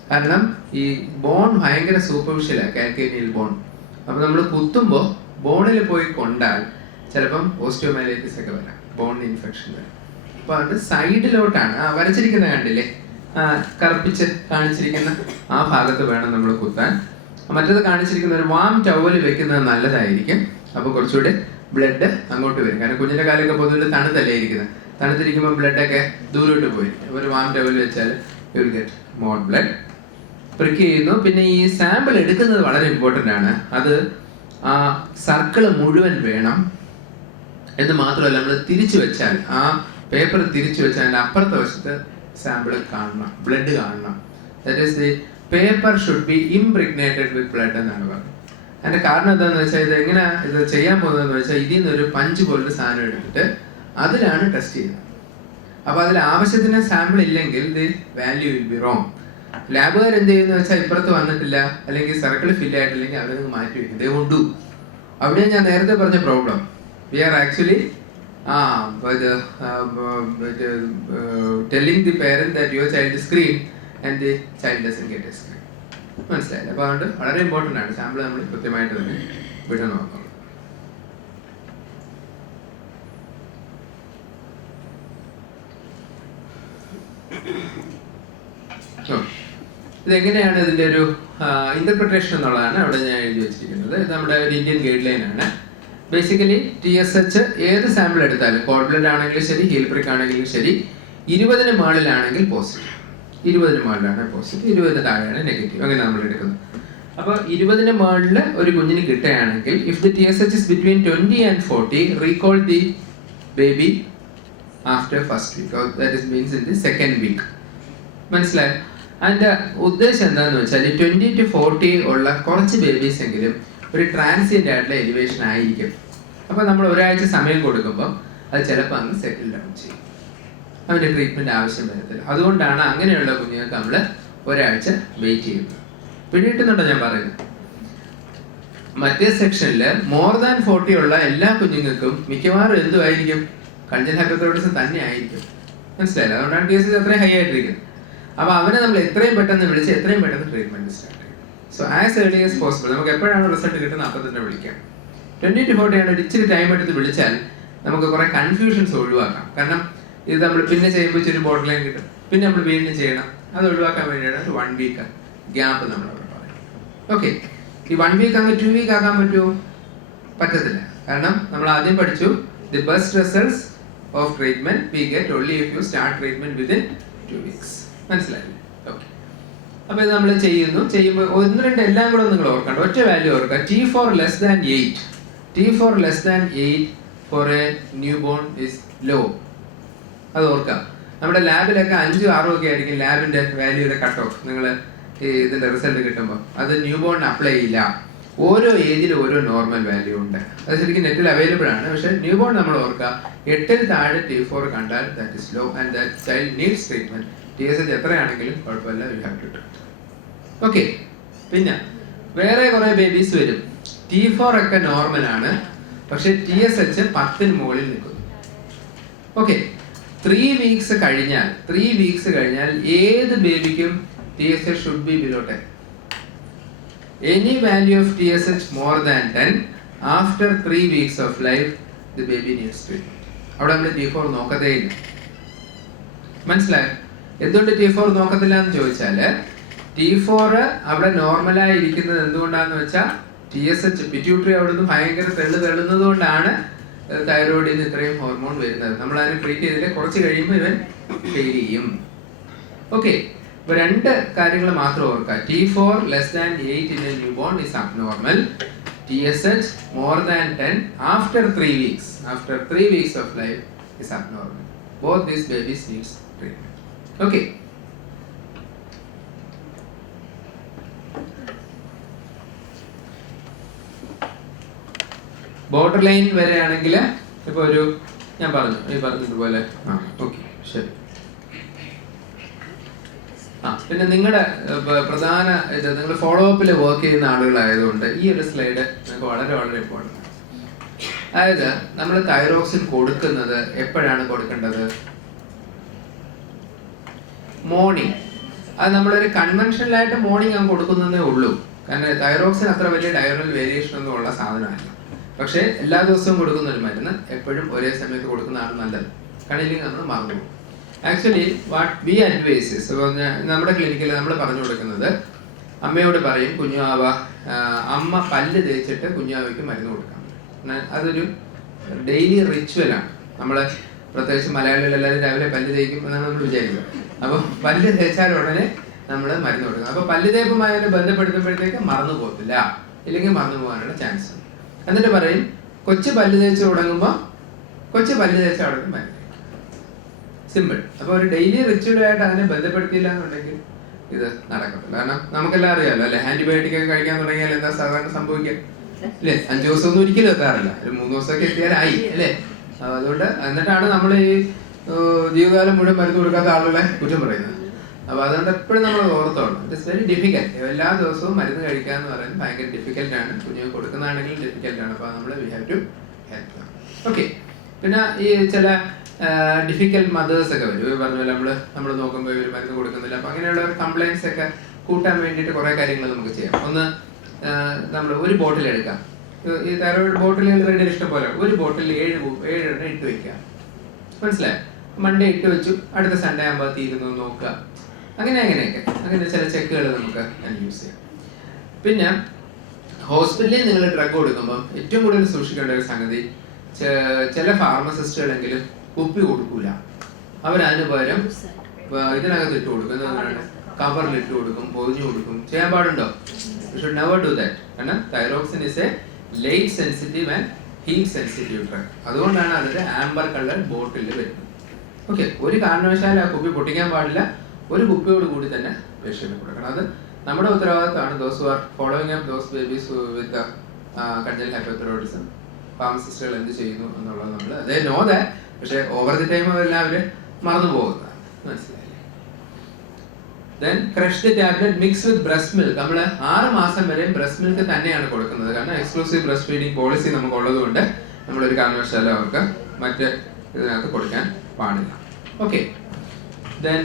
കാരണം ഈ ബോൺ ഭയങ്കര സൂപ്പർഫിഷ്യലാണ്, കാൽക്കേനിയൽ ബോൺ. അപ്പൊ നമ്മൾ കുത്തുമ്പോൾ ബോണിൽ പോയി കൊണ്ടാൽ ചിലപ്പം ഓസ്റ്റിയോമൈലൈറ്റിസ് ഒക്കെ വരാം, ബോൺ ഇൻഫെക്ഷൻ വരാം. അപ്പൊ അത് സൈഡിലോട്ടാണ് വരച്ചിരിക്കുന്നത്, കണ്ടില്ലേ, കറുപ്പിച്ച് കാണിച്ചിരിക്കുന്ന ആ ഭാഗത്ത് വേണം നമ്മൾ കുത്താൻ. മറ്റത് കാണിച്ചിരിക്കുന്ന ഒരു വാം ടവല് വെക്കുന്നത് നല്ലതായിരിക്കും. അപ്പൊ കുറച്ചുകൂടി ബ്ലഡ് അങ്ങോട്ട് വരും. കാരണം കുഞ്ഞിന്റെ കാലൊക്കെ പൊതുവെ തണുത്തല്ലേ ഇരിക്കുന്നത്, തണുത്തിരിക്കുമ്പോൾ ബ്ലഡൊക്കെ ദൂരോട്ട് പോയി. അപ്പോൾ ഒരു വാം ടവൽ വെച്ചാൽ you will get more blood. പ്രിക്ക് ചെയ്യുന്നു. പിന്നെ ഈ സാമ്പിൾ എടുക്കുന്നത് വളരെ ഇമ്പോർട്ടൻ്റ് ആണ്. അത് ആ സർക്കിള് മുഴുവൻ വേണം എന്ന് മാത്രമല്ല, നമ്മൾ തിരിച്ചു വെച്ചാൽ ആ പേപ്പർ തിരിച്ചു വെച്ചാൽ അതിൻ്റെ അപ്പുറത്തെ വശത്ത് സാമ്പിൾ കാണണം, ബ്ലഡ് കാണണം. That is the paper should be impregnated with blood എന്നാണ് പറയുന്നത്. അതിന്റെ കാരണം എന്താണെന്ന് വെച്ചാൽ, ഇത് എങ്ങനെ ഇത് ചെയ്യാൻ പോകുന്നതെന്ന് വെച്ചാൽ, ഇതിൽ നിന്നൊരു പഞ്ച് പോലൊരു സാധനം എടുത്തിട്ട് അതിലാണ് ടെസ്റ്റ് ചെയ്യുന്നത്. അപ്പോൾ അതിൽ ആവശ്യത്തിന് സാമ്പിൾ ഇല്ലെങ്കിൽ the value will be wrong. ലാബുകാർ എന്ത് ചെയ്യുന്ന വെച്ചാൽ, ഇപ്പുറത്ത് വന്നിട്ടില്ല അല്ലെങ്കിൽ സർക്കിൾ ഫില്ല് ആയിട്ടില്ലെങ്കിൽ അവരെ മാറ്റി വയ്ക്കും. ദേ കൊണ്ട് അവിടെ ഞാൻ നേരത്തെ പറഞ്ഞ problem. We are actually telling the parent that your child is screen and the child doesn't get a screen. മനസ്സിലായില്ല? അപ്പോൾ അതുകൊണ്ട് വളരെ ഇമ്പോർട്ടൻ്റ് ആണ് സാമ്പിൾ നമ്മൾ കൃത്യമായിട്ട് തന്നെ വിട്ടു നോക്കണം. ഇതെങ്ങനെയാണ് ഇതിൻ്റെ ഒരു ഇന്റർപ്രിട്ടേഷൻ എന്നുള്ളതാണ് അവിടെ ഞാൻ എഴുതി വെച്ചിരിക്കുന്നത്. ഇത് നമ്മുടെ ഒരു ഇന്ത്യൻ ഗൈഡ് ലൈൻ ആണ്. ബേസിക്കലി TSH ഏത് സാമ്പിൾ എടുത്താലും, കോൾഡ് ബ്ലഡ് ആണെങ്കിലും ശരി, ഹീൽ പ്രിക്ക് ആണെങ്കിലും ശരി, 20 മുകളിലാണെങ്കിൽ പോസിറ്റീവ്, 20 മുകളിലാണ് പോസിറ്റീവ്, 20 താഴെയാണ് നെഗറ്റീവ്. അങ്ങനെ നമ്മൾ എടുക്കുന്നത്. അപ്പോൾ 20 മുകളിൽ ഒരു കുഞ്ഞിന് കിട്ടുകയാണെങ്കിൽ, if the TSH is between 20 and 40, recall the baby after first week, that is means in the second week. മനസ്സിലായോ? അതിൻ്റെ ഉദ്ദേശം എന്താണെന്ന് വെച്ചാൽ, 20 to 40 ഉള്ള കുറച്ച് ബേബീസ് എങ്കിലും ഒരു ട്രാൻസിയൻ്റ് ആയിട്ടുള്ള എലിവേഷൻ ആയിരിക്കും. അപ്പോൾ നമ്മൾ ഒരാഴ്ച സമയം കൊടുക്കുമ്പോൾ അത് ചിലപ്പോൾ അങ്ങ് സെറ്റിൽ ഡൗൺ ചെയ്യും, അവൻ്റെ ട്രീറ്റ്മെൻറ്റ് ആവശ്യം വരത്തില്ല. അതുകൊണ്ടാണ് അങ്ങനെയുള്ള കുഞ്ഞുങ്ങൾക്ക് നമ്മൾ ഒരാഴ്ച വെയിറ്റ് ചെയ്യുന്നത്. പിടികിട്ടുന്നുണ്ടോ ഞാൻ പറയുന്നത്? മറ്റേ സെക്ഷനിൽ മോർ ദാൻ 40 ഉള്ള എല്ലാ കുഞ്ഞുങ്ങൾക്കും മിക്കവാറും എന്തുമായിരിക്കും? കൺജനൽ ഹൈപ്പർതൈറോയിഡിസം തന്നെ ആയിരിക്കും. മനസ്സിലായില്ല? അതുകൊണ്ടാണ് TSH അത്രയും ഹൈ ആയിട്ടിരിക്കുന്നത്. അപ്പോൾ അവനെ നമ്മൾ എത്രയും പെട്ടെന്ന് വിളിച്ച് എത്രയും പെട്ടെന്ന് ട്രീറ്റ്മെന്റ് സ്റ്റാർട്ട് ചെയ്യും. So as early as possible. നമുക്ക് എപ്പോഴാണ് റിസൾട്ട് കിട്ടുന്നത് അപ്പോൾ തന്നെ വിളിക്കാം. 20 to 40 ആണ് ഇച്ചിരി ടൈം എടുത്ത് വിളിച്ചാൽ നമുക്ക് കുറേ കൺഫ്യൂഷൻസ് ഒഴിവാക്കാം. കാരണം ഇത് നമ്മൾ പിന്നെ ചെയ്യുമ്പോൾ ഇച്ചിരി ബോർഡർ ലൈൻ കിട്ടും, പിന്നെ നമ്മൾ വീണ്ടും ചെയ്യണം. അത് ഒഴിവാക്കാൻ വേണ്ടിയാണ് ഒരു 1 week ഗ്യാപ്പ് നമ്മൾ അവിടെ പറയും. ഓക്കെ, ഈ 1 week അങ്ങ് 2 week ആക്കാൻ പറ്റുമോ? പറ്റത്തില്ല. കാരണം നമ്മൾ ആദ്യം പഠിച്ചു the best results of treatment we get only if you start treatment within 2 weeks. മനസ്സിലായില്ലേ? ഓക്കെ, അപ്പോൾ ഇത് നമ്മൾ ചെയ്യുമ്പോൾ 1-2 എല്ലാം കൂടെ നിങ്ങൾ ഓർക്കണം. ഒറ്റ വാല്യൂ ഓർക്കുക. T4 less than 8. T4 less than 8 for a newborn is low. അത് ഓർക്കാം. നമ്മുടെ ലാബിലൊക്കെ 5, 6 ഒക്കെ ആയിരിക്കും ലാബിന്റെ വാല്യൂയുടെ കട്ട് ഓഫ്. നിങ്ങൾ ഇതിന്റെ റിസൾട്ട് കിട്ടുമ്പോൾ അത് ന്യൂബോണിന് അപ്ലൈ ചെയ്യില്ല. ഓരോ ഏജിലും ഓരോ നോർമൽ വാല്യൂ ഉണ്ട്. അത് ശരിക്കും നെറ്റിൽ അവൈലബിൾ ആണ്. പക്ഷേ ന്യൂബോൺ നമ്മൾ ഓർക്കുക, 8-ൽ താഴെ T4 കണ്ടാൽ that is low and that child needs treatment. TSH എത്രയാണെങ്കിലും കുഴപ്പമില്ല, you have to treat. Okay, പിന്നെ വേറെ കുറേ ബേബീസ് വരും. T4 ഒക്കെ നോർമൽ ആണ്, പക്ഷെ TSH 10-ന് മുകളിൽ നിൽക്കുന്നു. ഓക്കെ, 3 weeks കഴിഞ്ഞാൽ ഏത് ബേബിക്കും TSH should be below 10. Any value of TSH more than 10 after 3 weeks of life, the baby needs treatment. അവിടെ നമ്മൾ T4 നോക്കത്തേ ഇല്ല. മനസ്സിലായോ? എന്തുകൊണ്ട് T4 നോക്കത്തില്ല എന്ന് ചോദിച്ചാൽ, T4 അവിടെ നോർമലായി ഇരിക്കുന്നത് എന്തുകൊണ്ടാണെന്ന് വെച്ചാൽ TSH പിറ്റ്യൂട്ടറി അവിടെ നിന്ന് ഭയങ്കര തെള്ളുന്നത് കൊണ്ടാണ് തൈറോയിഡിൽ നിന്ന് ഇത്രയും ഹോർമോൺ വരുന്നത്. നമ്മൾ അതിനെ ട്രീറ്റ് ചെയ്തിട്ട് കുറച്ച് കഴിയുമ്പോൾ ഇവൻ ഫെയിൽ ചെയ്യും. ഓക്കെ, ഇപ്പോൾ 2 കാര്യങ്ങൾ മാത്രം ഓർക്കുക. T4 less than 8 in a newborn is abnormal. TSH more than 10 after 3 weeks. After 3 weeks of life is abnormal. Both these babies needs treatment. Okay. Borderline വരെയാണെങ്കിൽ ഇപ്പോൾ ഒരു ഞാൻ പറഞ്ഞതുപോലെ ഓക്കെ ശരി. പിന്നെ നിങ്ങളുടെ പ്രധാന ഇത് നിങ്ങൾ ഫോളോ അപ്പിൽ വർക്ക് ചെയ്യുന്ന ആളുകളായതുകൊണ്ട് ഈ ഒരു സ്ലൈഡ് നിങ്ങൾക്ക് വളരെ വളരെ ഇമ്പോർട്ടൻ്റ് ആണ്. അതായത് നമ്മൾ തൈറോക്സിൻ കൊടുക്കുന്നത് എപ്പോഴാണ് കൊടുക്കേണ്ടത്? മോർണിംഗ്. അത് നമ്മളൊരു കൺവെൻഷനലായിട്ട് മോർണിംഗ് അങ്ങ് കൊടുക്കുന്നതേ ഉള്ളൂ. കാരണം തൈറോക്സിൻ അത്ര വലിയ ഡയറൽ വേരിയേഷൻ ഒന്നും ഉള്ള സാധനമല്ല. പക്ഷേ എല്ലാ ദിവസവും കൊടുക്കുന്ന ഒരു മരുന്ന് എപ്പോഴും ഒരേ സമയത്ത് കൊടുക്കുന്നതാണ് നല്ലത്. കണ്ടില്ലെങ്കിൽ നമ്മൾ മറന്നു. ആക്ച്വലി വാട്ട് വി അഡ്വൈസസ് നമ്മുടെ ക്ലിനിക്കിൽ നമ്മൾ പറഞ്ഞു കൊടുക്കുന്നത്, അമ്മയോട് പറയും കുഞ്ഞുവാവ അമ്മ പല്ല് തേച്ചിട്ട് കുഞ്ഞുവാവയ്ക്ക് മരുന്ന് കൊടുക്കാം. അതൊരു ഡെയിലി റിച്വലാണ്. നമ്മൾ പ്രത്യേകിച്ച് മലയാളികൾ എല്ലാവരും രാവിലെ പല്ല് തേക്കും എന്നാണ് നമ്മൾ വിചാരിക്കുന്നത്. അപ്പോൾ പല്ല് തേച്ചാൽ ഉടനെ നമ്മൾ മരുന്ന് കൊടുക്കണം. അപ്പോൾ പല്ല് തേപ്പുമായി ബന്ധപ്പെടുത്തുമ്പോഴത്തേക്ക് മറന്നു പോകത്തില്ല, ഇല്ലെങ്കിൽ മറന്നു പോകാനുള്ള ചാൻസ് ഉണ്ട്. എന്നിട്ട് പറയും കൊച്ചു പല്ല് തേച്ച് തുടങ്ങുമ്പോൾ കൊച്ചു പല്ല് തേച്ച അവിടെ മരുന്ന്. സിമ്പിൾ. അപ്പോൾ ഒരു ഡെയിലി റിച്വലായിട്ട് അതിനെ ബന്ധപ്പെടുത്തിയില്ല എന്നുണ്ടെങ്കിൽ ഇത് നടക്കത്തില്ല. കാരണം നമുക്കെല്ലാം അറിയാമല്ലോ അല്ലെ, ആന്റിബയോട്ടിക് ഒക്കെ കഴിക്കാൻ തുടങ്ങിയാൽ എന്താ സാധാരണ സംഭവിക്കുക അല്ലേ? 5 ദിവസമൊന്നും ഒരിക്കലും എത്താറില്ല, ഒരു 3 ദിവസമൊക്കെ എത്തിയാലായി അല്ലേ? അതുകൊണ്ട് എന്നിട്ടാണ് നമ്മൾ ഈ ജീവിതകാലം മുഴുവൻ മരുന്ന് കൊടുക്കാത്ത ആളുകളെ കുറ്റം പറയുന്നത്. അപ്പോൾ അതുകൊണ്ട് എപ്പോഴും നമ്മൾ ഓർത്തോണം, ഇറ്റ് ഇസ് വെരി ഡിഫിക്കൽട്ട്. എല്ലാ ദിവസവും മരുന്ന് കഴിക്കുക എന്ന് പറയുന്നത് ഭയങ്കര ഡിഫിക്കൽട്ടാണ്. കുഞ്ഞുങ്ങൾ കൊടുക്കുന്നതാണെങ്കിലും ഡിഫിക്കൽട്ടാണ്. അപ്പോൾ നമ്മൾ we have to help them. Okay, പിന്നെ ഈ ചില ഡിഫിക്കൽട്ട് മദേഴ്സ് ഒക്കെ വരും. പറഞ്ഞ പോലെ നമ്മൾ നോക്കുമ്പോൾ ഇവർ മരുന്ന് കൊടുക്കുന്നില്ല. അപ്പോൾ അങ്ങനെയുള്ള കംപ്ലൈൻസ് ഒക്കെ കൂട്ടാൻ വേണ്ടിയിട്ട് കുറേ കാര്യങ്ങൾ നമുക്ക് ചെയ്യാം. ഒന്ന്, നമ്മൾ ഒരു ബോട്ടിൽ എടുക്കാം. ഈ തൈറോയിഡ് ബോട്ടിലുകൾ റെഡി ഇഷ്ടം പോലെ ഒരു ബോട്ടിൽ 7 ഇട്ട് വെക്കുക. മനസ്സിലായോ? മൺഡേ ഇട്ട് വെച്ചു, അടുത്ത സൺഡേ ആകുമ്പോൾ തീരുന്നു നോക്കുക. അങ്ങനെ ചില ചെക്കുകൾ നമുക്ക് യൂസ് ചെയ്യാം. പിന്നെ ഹോസ്പിറ്റലിൽ നിങ്ങൾ ഡ്രഗ് കൊടുക്കുമ്പോൾ ഏറ്റവും കൂടുതൽ സൂക്ഷിക്കേണ്ട ഒരു സംഗതി, ചില ഫാർമസിസ്റ്റുകളെങ്കിലും കുപ്പി കൊടുക്കൂല. അവരതിന് പകരം ഇതിനകത്ത് ഇട്ട് കൊടുക്കും. എന്താണ്? കവറിൽ ഇട്ട് കൊടുക്കും, പൊതിഞ്ഞു കൊടുക്കും. ചെയ്യാൻ പാടുണ്ടോ? You should never do that. കാരണം thyroxine is a light sensitive and heat sensitive drug. അതുകൊണ്ടാണ് അതിന്റെ ആംബർ കളർ ബോട്ടിൽ വരുന്നത്. ഓക്കെ, ഒരു കാരണവശാലും ആ കുപ്പി പൊട്ടിക്കാൻ പാടില്ല. ഒരു കുപ്പിയോട് കൂടി തന്നെ പേഷ്യന്റ് കൊടുക്കണം. അത് നമ്മുടെ ഉത്തരവാദിത്തമാണ്. Those who are following up those babies with congenital hyperthyroidism. ഫാർമസിസ്റ്റുകൾ എന്ത് ചെയ്യുന്നു എന്നുള്ളത് നമ്മൾ അതേ നോ ദാറ്റ്. പക്ഷേ ഓവർ ദി ടൈം അതെല്ലാം അവർ മറന്നു പോകുന്നതാണ്. മനസ്സിലായില്ലേ? Then crushed tablet mix with breast milk. നമ്മൾ 6 മാസം വരെയും ബ്രസ്റ്റ് മിൽക്ക് തന്നെയാണ് കൊടുക്കുന്നത്. കാരണം എക്സ്ക്ലൂസീവ് ബ്രസ്റ്റ് ഫീഡിംഗ് പോളിസി നമുക്ക് ഉള്ളതുകൊണ്ട് നമ്മളൊരു കാരണവശാലും അവർക്ക് മറ്റ് ഇതിനകത്ത് കൊടുക്കാൻ പാടില്ല. Okay. Then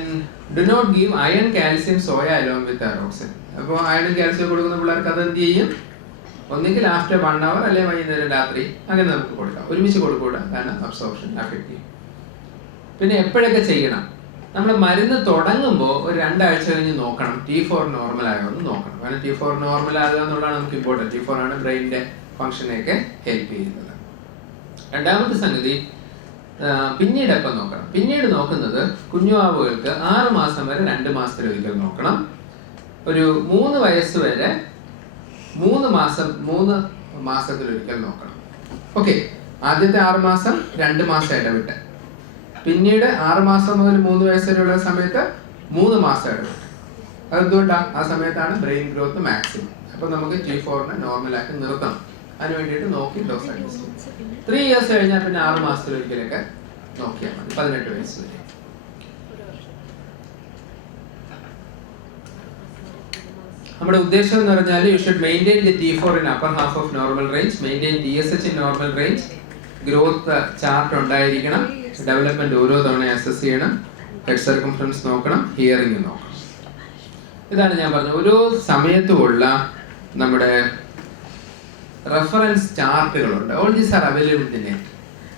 do not give iron calcium soya along with thyroxine. അപ്പോൾ അയണും കാൽസ്യം കൊടുക്കുന്ന പിള്ളേർക്ക് അത് എന്ത് ചെയ്യും? ഒന്നെങ്കിൽ ആഫ്റ്റർ 1 hour അല്ലെങ്കിൽ വൈകുന്നേരം രാത്രി അങ്ങനെ നമുക്ക് കൊടുക്കാം. ഒരുമിച്ച് കൊടുക്കൂടാ, കാരണം അബ്സോർപ്ഷൻ അഫക്റ്റ് ചെയ്യും. പിന്നെ എപ്പോഴൊക്കെ ചെയ്യണം? നമ്മൾ മരുന്ന് തുടങ്ങുമ്പോൾ ഒരു 2 ആഴ്ച കഴിഞ്ഞ് നോക്കണം T4 നോർമൽ ആയോ എന്ന് നോക്കണം. കാരണം T4 നോർമൽ ആകുക എന്നുള്ളതാണ് നമുക്ക് ഇമ്പോർട്ടൻറ്റ്. T4 ആണ് ബ്രെയിനിന്റെ ഫംഗ്ഷനെയൊക്കെ ഹെൽപ്പ് ചെയ്യുന്നത്. രണ്ടാമത്തെ സംഗതി പിന്നീട് എപ്പം നോക്കണം? പിന്നീട് നോക്കുന്നത് കുഞ്ഞുവാവുകൾക്ക് 6 മാസം വരെ 2 മാസത്തിലൊരിക്കൽ നോക്കണം. ഒരു 3 വയസ്സ് വരെ 3 മാസത്തിലൊരിക്കൽ നോക്കണം. ഓക്കെ. ആദ്യത്തെ 6 മാസം 2 മാസം ഇടവിട്ട്, പിന്നീട് 6 മാസം മുതൽ 3 വയസ്സ് വരെയുള്ള സമയത്ത് 3 മാസം ഇടവിട്ട്. അതെന്തുകൊണ്ടാണ്? ആ സമയത്താണ് ബ്രെയിൻ ഗ്രോത്ത് മാക്സിമം. അപ്പൊ നമുക്ക് T4 നോർമലാക്കി നിർത്തണം. അതിന് വേണ്ടിയിട്ട് നോക്കി ഡോസ് അഡ്ജസ്റ്റ് ചെയ്യും. 3 years കഴിഞ്ഞാൽ പിന്നെ 6 മാസത്തിലൊരിക്കലൊക്കെ നോക്കിയാൽ മതി. 18 വയസ്സ് വരെ. നമ്മുടെ ഉദ്ദേശം എന്ന് പറഞ്ഞാൽ you should maintain the T4 in upper half of normal range, maintain TSH in normal range, growth chart ഉണ്ടായിരിക്കണം, ഡെവലപ്മെന്റ് ഓരോ തവണ അസസ് ചെയ്യണം, ഹെഡ് സർക്കംഫറൻസ് നോക്കണം, ഹിയറിംഗ് നോക്കണം. ഇതാണ് ഞാൻ പറഞ്ഞത്. ഓരോ സമയത്തുമുള്ള നമ്മുടെ റെഫറൻസ് ചാർട്ടുകളുണ്ട്. All these are available in net.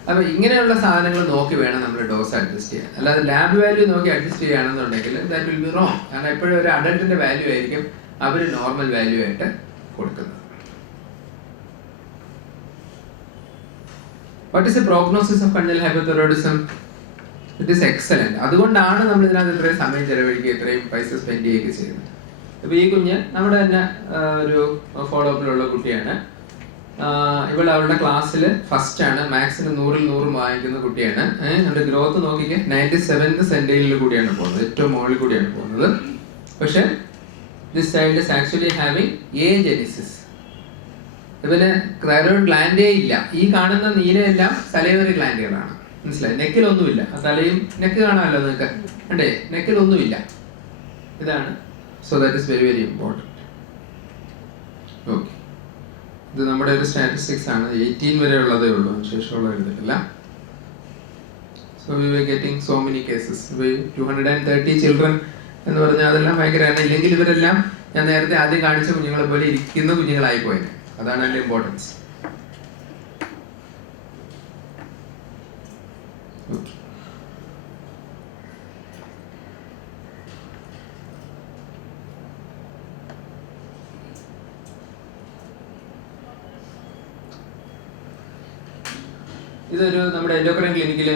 അപ്പൊ ഇങ്ങനെയുള്ള സാധനങ്ങൾ നോക്കി വേണം നമ്മൾ ഡോസ് അഡ്ജസ്റ്റ് ചെയ്യാൻ. അല്ലാതെ ലാബ് വാല്യൂ നോക്കി അഡ്ജസ്റ്റ് ചെയ്യുകയാണെന്നുണ്ടെങ്കിൽ ദാറ്റ് വിൽ ബി റോങ്. കാരണം എപ്പോഴും ഒരു അഡൽട്ടിന്റെ വാല്യൂ ആയിരിക്കും അവർ നോർമൽ വാല്യൂ ആയിട്ട് കൊടുക്കുന്നത്. What is the prognosis of congenital hypothyroidism? It is excellent. അതുകൊണ്ടാണ് നമ്മൾ ഇതിനകത്ത് ഇത്രയും സമയം ചെലവഴിക്കുക, ഇത്രയും പൈസ സ്പെൻഡ് ചെയ്യുകയൊക്കെ ചെയ്യുന്നത്. അപ്പോൾ ഈ കുഞ്ഞ് നമ്മുടെ തന്നെ ഒരു ഫോളോ അപ്പിലുള്ള കുട്ടിയാണ്. ഇവൾ അവളുടെ ക്ലാസ്സിൽ ഫസ്റ്റ് ആണ്, മാത്സിന് 100ൽ 100 വാങ്ങിക്കുന്ന കുട്ടിയാണ്. അവരുടെ ഗ്രോത്ത് നോക്കിക്കേ, 97th സെന്റൈലിൽ കൂടിയാണ് പോകുന്നത്, ഏറ്റവും മുകളിൽ കൂടിയാണ് പോകുന്നത്. പക്ഷെ this child is actually having agenesis. ഇവന് തൈറോയിഡ് ഗ്ലാൻഡേ ഇല്ല. ഈ കാണുന്ന നീലയെല്ലാം സലൈവറി ഗ്ലാൻഡുകളാണ്. മനസ്സിലായി? നെക്കിലൊന്നുമില്ല. ആ തലയും നെക്ക് കാണാമല്ലോ നിങ്ങൾക്ക്, അല്ലേ? നെക്കിലൊന്നുമില്ല. ഇതാണ്. So that is very very important. Okay. ഇത് നമ്മുടെ ഒരു സ്റ്റാറ്റിസ്റ്റിക്സ് ആണ്. 18 വരെ ഉള്ളതേ ഉള്ളൂ, ശേഷമുള്ള എഴുതിട്ടില്ല. So we were getting so many cases. 230 children എന്ന് പറഞ്ഞാൽ അതെല്ലാം ഭയങ്കരമാണ്. ഇല്ലെങ്കിൽ ഇവരെല്ലാം ഞാൻ നേരത്തെ ആദ്യം കാണിച്ച കുഞ്ഞുങ്ങളെ പോലെ ഇരിക്കുന്ന കുഞ്ഞുങ്ങളായി പോയത്. അതാണ് അതിന്റെ ഇമ്പോർട്ടൻസ്. ഇതൊരു നമ്മുടെ എൻഡോക്രൈൻ ക്ലിനിക്കിൽ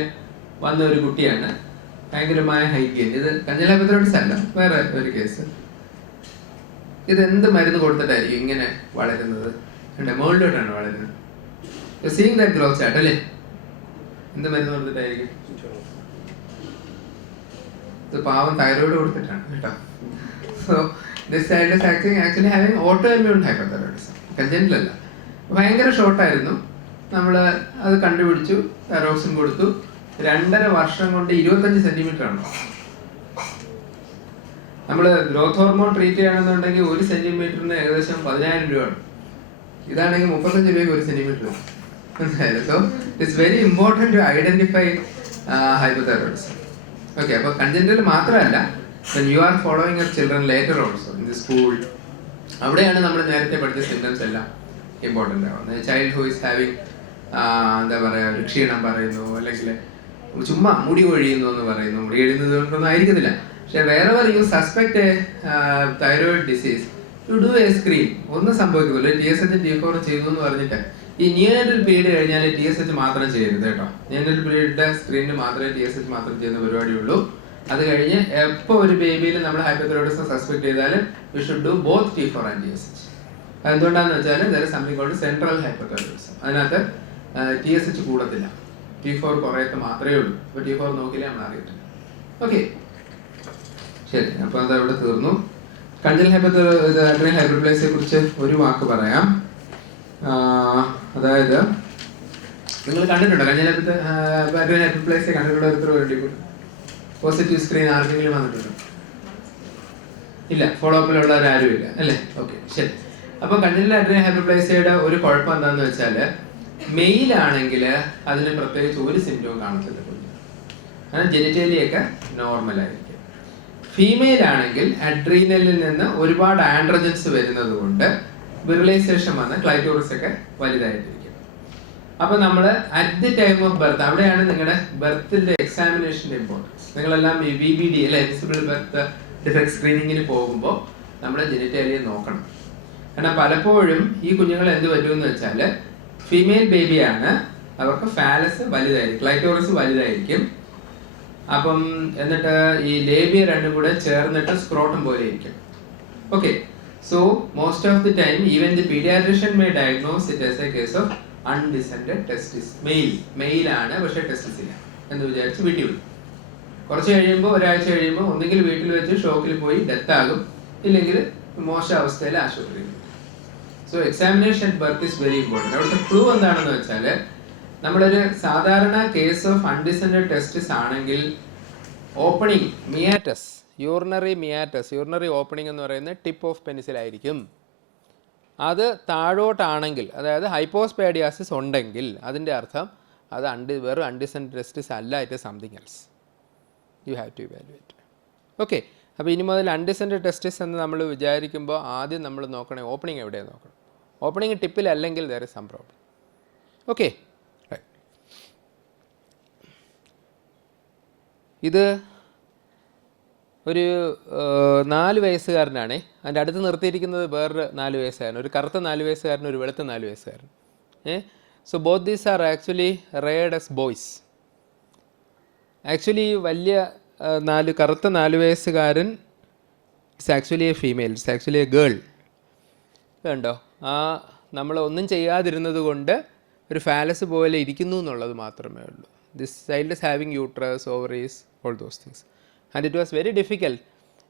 വന്ന ഒരു കുട്ടിയാണ്. ഭയങ്കരമായ ഹൈറ്റ് ഗെയിൻ. ഇത് കഞ്ചനിറ്റൽ ഹൈപ്പർതൈറോയിഡിസം അല്ല, വേറെ ഒരു കേസ്. ഇത് എന്ത് മരുന്ന് കൊടുത്തിട്ടായിരിക്കും ഇങ്ങനെ വളരുന്നത്? മുകളിലോട്ടാണ് വളരുന്നത്. സീയിങ് ദാറ്റ് ഗ്രോത്ത് ചാർട്ട് അല്ലേ? എന്ത് മരുന്ന് കൊടുത്തിട്ടായിരിക്കും? ഇത് പാവം തൈറോയിഡ് കൊടുത്തിട്ടാണ് കേട്ടോ. So this child is actually having auto immune hyperthyroidism, congenital അല്ല. ഭയങ്കര ഷോർട്ടായിരുന്നു. നമ്മൾ അത് കണ്ടുപിടിച്ചു, തൈറോക്സിൻ കൊടുത്തു. 2.5 വർഷം കൊണ്ട് 25 സെന്റിമീറ്റർ ആണ്. നമ്മൾ ഗ്രോത്ത് ഹോർമോൺ ട്രീറ്റ് ചെയ്യുകയാണെന്നുണ്ടെങ്കിൽ 1 സെന്റിമീറ്ററിന് ഏകദേശം 10,000 രൂപയാണ്. ഇതാണെങ്കിൽ 35 രൂപയ്ക്ക് 1 സെന്റിമീറ്റർ. മനസ്സിലായത്? So it's very important to identify hypothyroidism. Okay. അപ്പോൾ കൺജന്റൽ മാത്രമല്ല, you are following your children later also in the school. അവിടെയാണ് നമ്മൾ നേരത്തെ പഠിച്ച സിംറ്റംസ് എല്ലാം ഇമ്പോർട്ടൻ്റ് ആവുന്നത്. ചൈൽഡ് ഹു ഈസ് ഹാവിങ് എന്താ പറയുക, ഒരു ക്ഷീണം പറയുന്നു, അല്ലെങ്കിൽ ചുമ്മാ മുടി കൊഴിയുന്നു എന്ന് പറയുന്നു. മുടി കൊഴിയുന്നത് കൊണ്ടൊന്നും ആയിരിക്കത്തില്ല. പക്ഷെ വേറെ you suspect thyroid disease, you do a screen. ഒന്നും സംഭവിക്കുന്നില്ല. TSH T4 ചെയ്തു എന്ന് പറഞ്ഞിട്ട് ഈ നിയോനറ്റൽ പീരീഡ് കഴിഞ്ഞാൽ TSH മാത്രം ചെയ്യരുത് കേട്ടോ. നിയോനറ്റൽ പീരീഡിന്റെ സ്ക്രീനിന് മാത്രമേ TSH മാത്രം ചെയ്യുന്ന പരിപാടിയുള്ളൂ. അത് കഴിഞ്ഞ് എപ്പോൾ ഒരു ബേബിയിൽ നമ്മൾ ഹൈപ്പോതൈറോയിഡിസം സസ്പെക്ട് ചെയ്താലും we should do both T4 and TSH. അതെന്തുകൊണ്ടാന്ന് വെച്ചാൽ there is something called central hypothyroidism. അതിനകത്ത് TSH കൂടത്തില്ല, T4 കുറേയൊക്കെ മാത്രമേ ഉള്ളൂ. അപ്പോൾ T4 നോക്കിയില്ലേ നമ്മൾ അറിയത്തില്ല. ഓക്കെ, ശരി. അപ്പോൾ അത് അവിടെ തീർന്നു. കൺജനൽ ഹൈപ്പർപ്ലേസിയെ കുറിച്ച് ഒരു വാക്ക് പറയാം. അതായത് നിങ്ങൾ കണ്ടിട്ടുണ്ടോ കൺജനൽ ഹൈപ്പർപ്ലേസിയെ കണ്ടിട്ടുള്ള എത്ര വേണ്ടി പോസിറ്റീവ് സ്ക്രീൻ ആർക്കെങ്കിലും വന്നിട്ടുണ്ടോ? ഇല്ല, ഫോളോ അപ്പിലുള്ളവരാരും ഇല്ല അല്ലേ? ഓക്കെ, ശരി. അപ്പൊ കൺജനിറ്റൽ അഡ്രീനൽ ഹൈപ്പർപ്ലേസിയയുടെ ഒരു കുഴപ്പം എന്താണെന്ന് വെച്ചാൽ, മെയിൽ ആണെങ്കിൽ അതിന് പ്രത്യേകിച്ച് ഒരു സിംറ്റവും കാണത്തില്ല, കാരണം ജെനിറ്റേലിയൊക്കെ നോർമൽ ആയിരിക്കും. ഫീമെയിൽ ആണെങ്കിൽ അഡ്രീനലിൽ നിന്ന് ഒരുപാട് ആൻഡ്രോജൻസ് വരുന്നത് കൊണ്ട് വിറലൈസേഷൻ വന്ന് ക്ലൈറ്റോറിസ് ഒക്കെ വലുതായിട്ടിരിക്കും. അപ്പൊ നമ്മൾ at the time of birth, അവിടെയാണ് നിങ്ങളുടെ ബർത്തിന്റെ എക്സാമിനേഷന്റെ ഇമ്പോർട്ടൻസ്. നിങ്ങളെല്ലാം ഈ VBD അല്ലെ, വിസിബിൾ ബർത്ത് ഡിഫക്ട് സ്ക്രീനിങ്ങിന് പോകുമ്പോൾ നമ്മൾ ജെനിറ്റേലിയ നോക്കണം. കാരണം പലപ്പോഴും ഈ കുഞ്ഞുങ്ങൾ എന്ത് പറ്റുമെന്ന് വെച്ചാൽ, ഫീമെയിൽ ബേബിയാണ്, അവർക്ക് ഫാലസ് വലുതായിരിക്കും, ക്ലൈറ്റോറിസ് വലുതായിരിക്കും. അപ്പം എന്നിട്ട് ഈ ലേബിയ രണ്ടും കൂടെ ചേർന്നിട്ട് സ്ക്രോട്ടം പോലെ ഇരിക്കും. Okay, so most of the time even the paediatrician may diagnose it as a case of undescended testis. Male ആണ്, പക്ഷേ ടെസ്റ്റിസ് ഇല്ല എന്ന് വിചാരിച്ച് വീട്ടിൽ വിടും. കുറച്ച് കഴിയുമ്പോൾ, ഒരാഴ്ച കഴിയുമ്പോൾ ഒന്നുകിൽ വീട്ടിൽ വെച്ച് ഷോക്കിൽ പോയി ഡെത്ത് ആകും, ഇല്ലെങ്കിൽ മോശം അവസ്ഥയിൽ ആശുപത്രിയിൽ. So examination at birth is very important. അവിടുത്തെ ക്ലൂ എന്താണെന്ന് വെച്ചാൽ, നമ്മളൊരു സാധാരണ കേസ് ഓഫ് അൺഡിസെൻഡഡ് ടെസ്റ്റിസ് ആണെങ്കിൽ ഓപ്പണിംഗ് മിയാറ്റസ്, യൂറിനറി ഓപ്പണിംഗ് എന്ന് പറയുന്നത് ടിപ്പ് ഓഫ് പെനിസിലായിരിക്കും. അത് താഴോട്ടാണെങ്കിൽ, അതായത് ഹൈപ്പോസ്പാഡിയാസിസ് ഉണ്ടെങ്കിൽ അതിൻ്റെ അർത്ഥം അത് വെറും അൺഡിസെൻഡഡ് ടെസ്റ്റിസ് അല്ല, it something else. You have to evaluate. Okay, അപ്പോൾ ഇനി മുതൽ അൺഡിസെൻഡഡ് ടെസ്റ്റിസ് എന്ന് നമ്മൾ വിചാരിക്കുമ്പോൾ ആദ്യം നമ്മൾ നോക്കണേ ഓപ്പണിംഗ് എവിടെയാണ് നോക്കണം. ഓപ്പണിംഗ് ടിപ്പിലല്ലെങ്കിൽ there is some problem. Okay, ഇത് ഒരു 4 വയസ്സുകാരനാണ്. അതിൻ്റെ അടുത്ത് നിർത്തിയിരിക്കുന്നത് വേറൊരു 4 വയസ്സുകാരൻ, ഒരു കറുത്ത 4 വയസ്സുകാരൻ, ഒരു വെളുത്ത 4 വയസ്സുകാരൻ. So both these are actually reared as boys. Actually വലിയ കറുത്ത 4 വയസ്സുകാരൻ it's actually a female, it's actually a girl. കണ്ടോ, നമ്മൾ ഒന്നും ചെയ്യാതിരുന്നത് കൊണ്ട് ഒരു ഫാലസ് പോലെ ഇരിക്കുന്നു എന്നുള്ളത് മാത്രമേ ഉള്ളൂ. This child is having uterus, ovaries, all those things. And it was very difficult.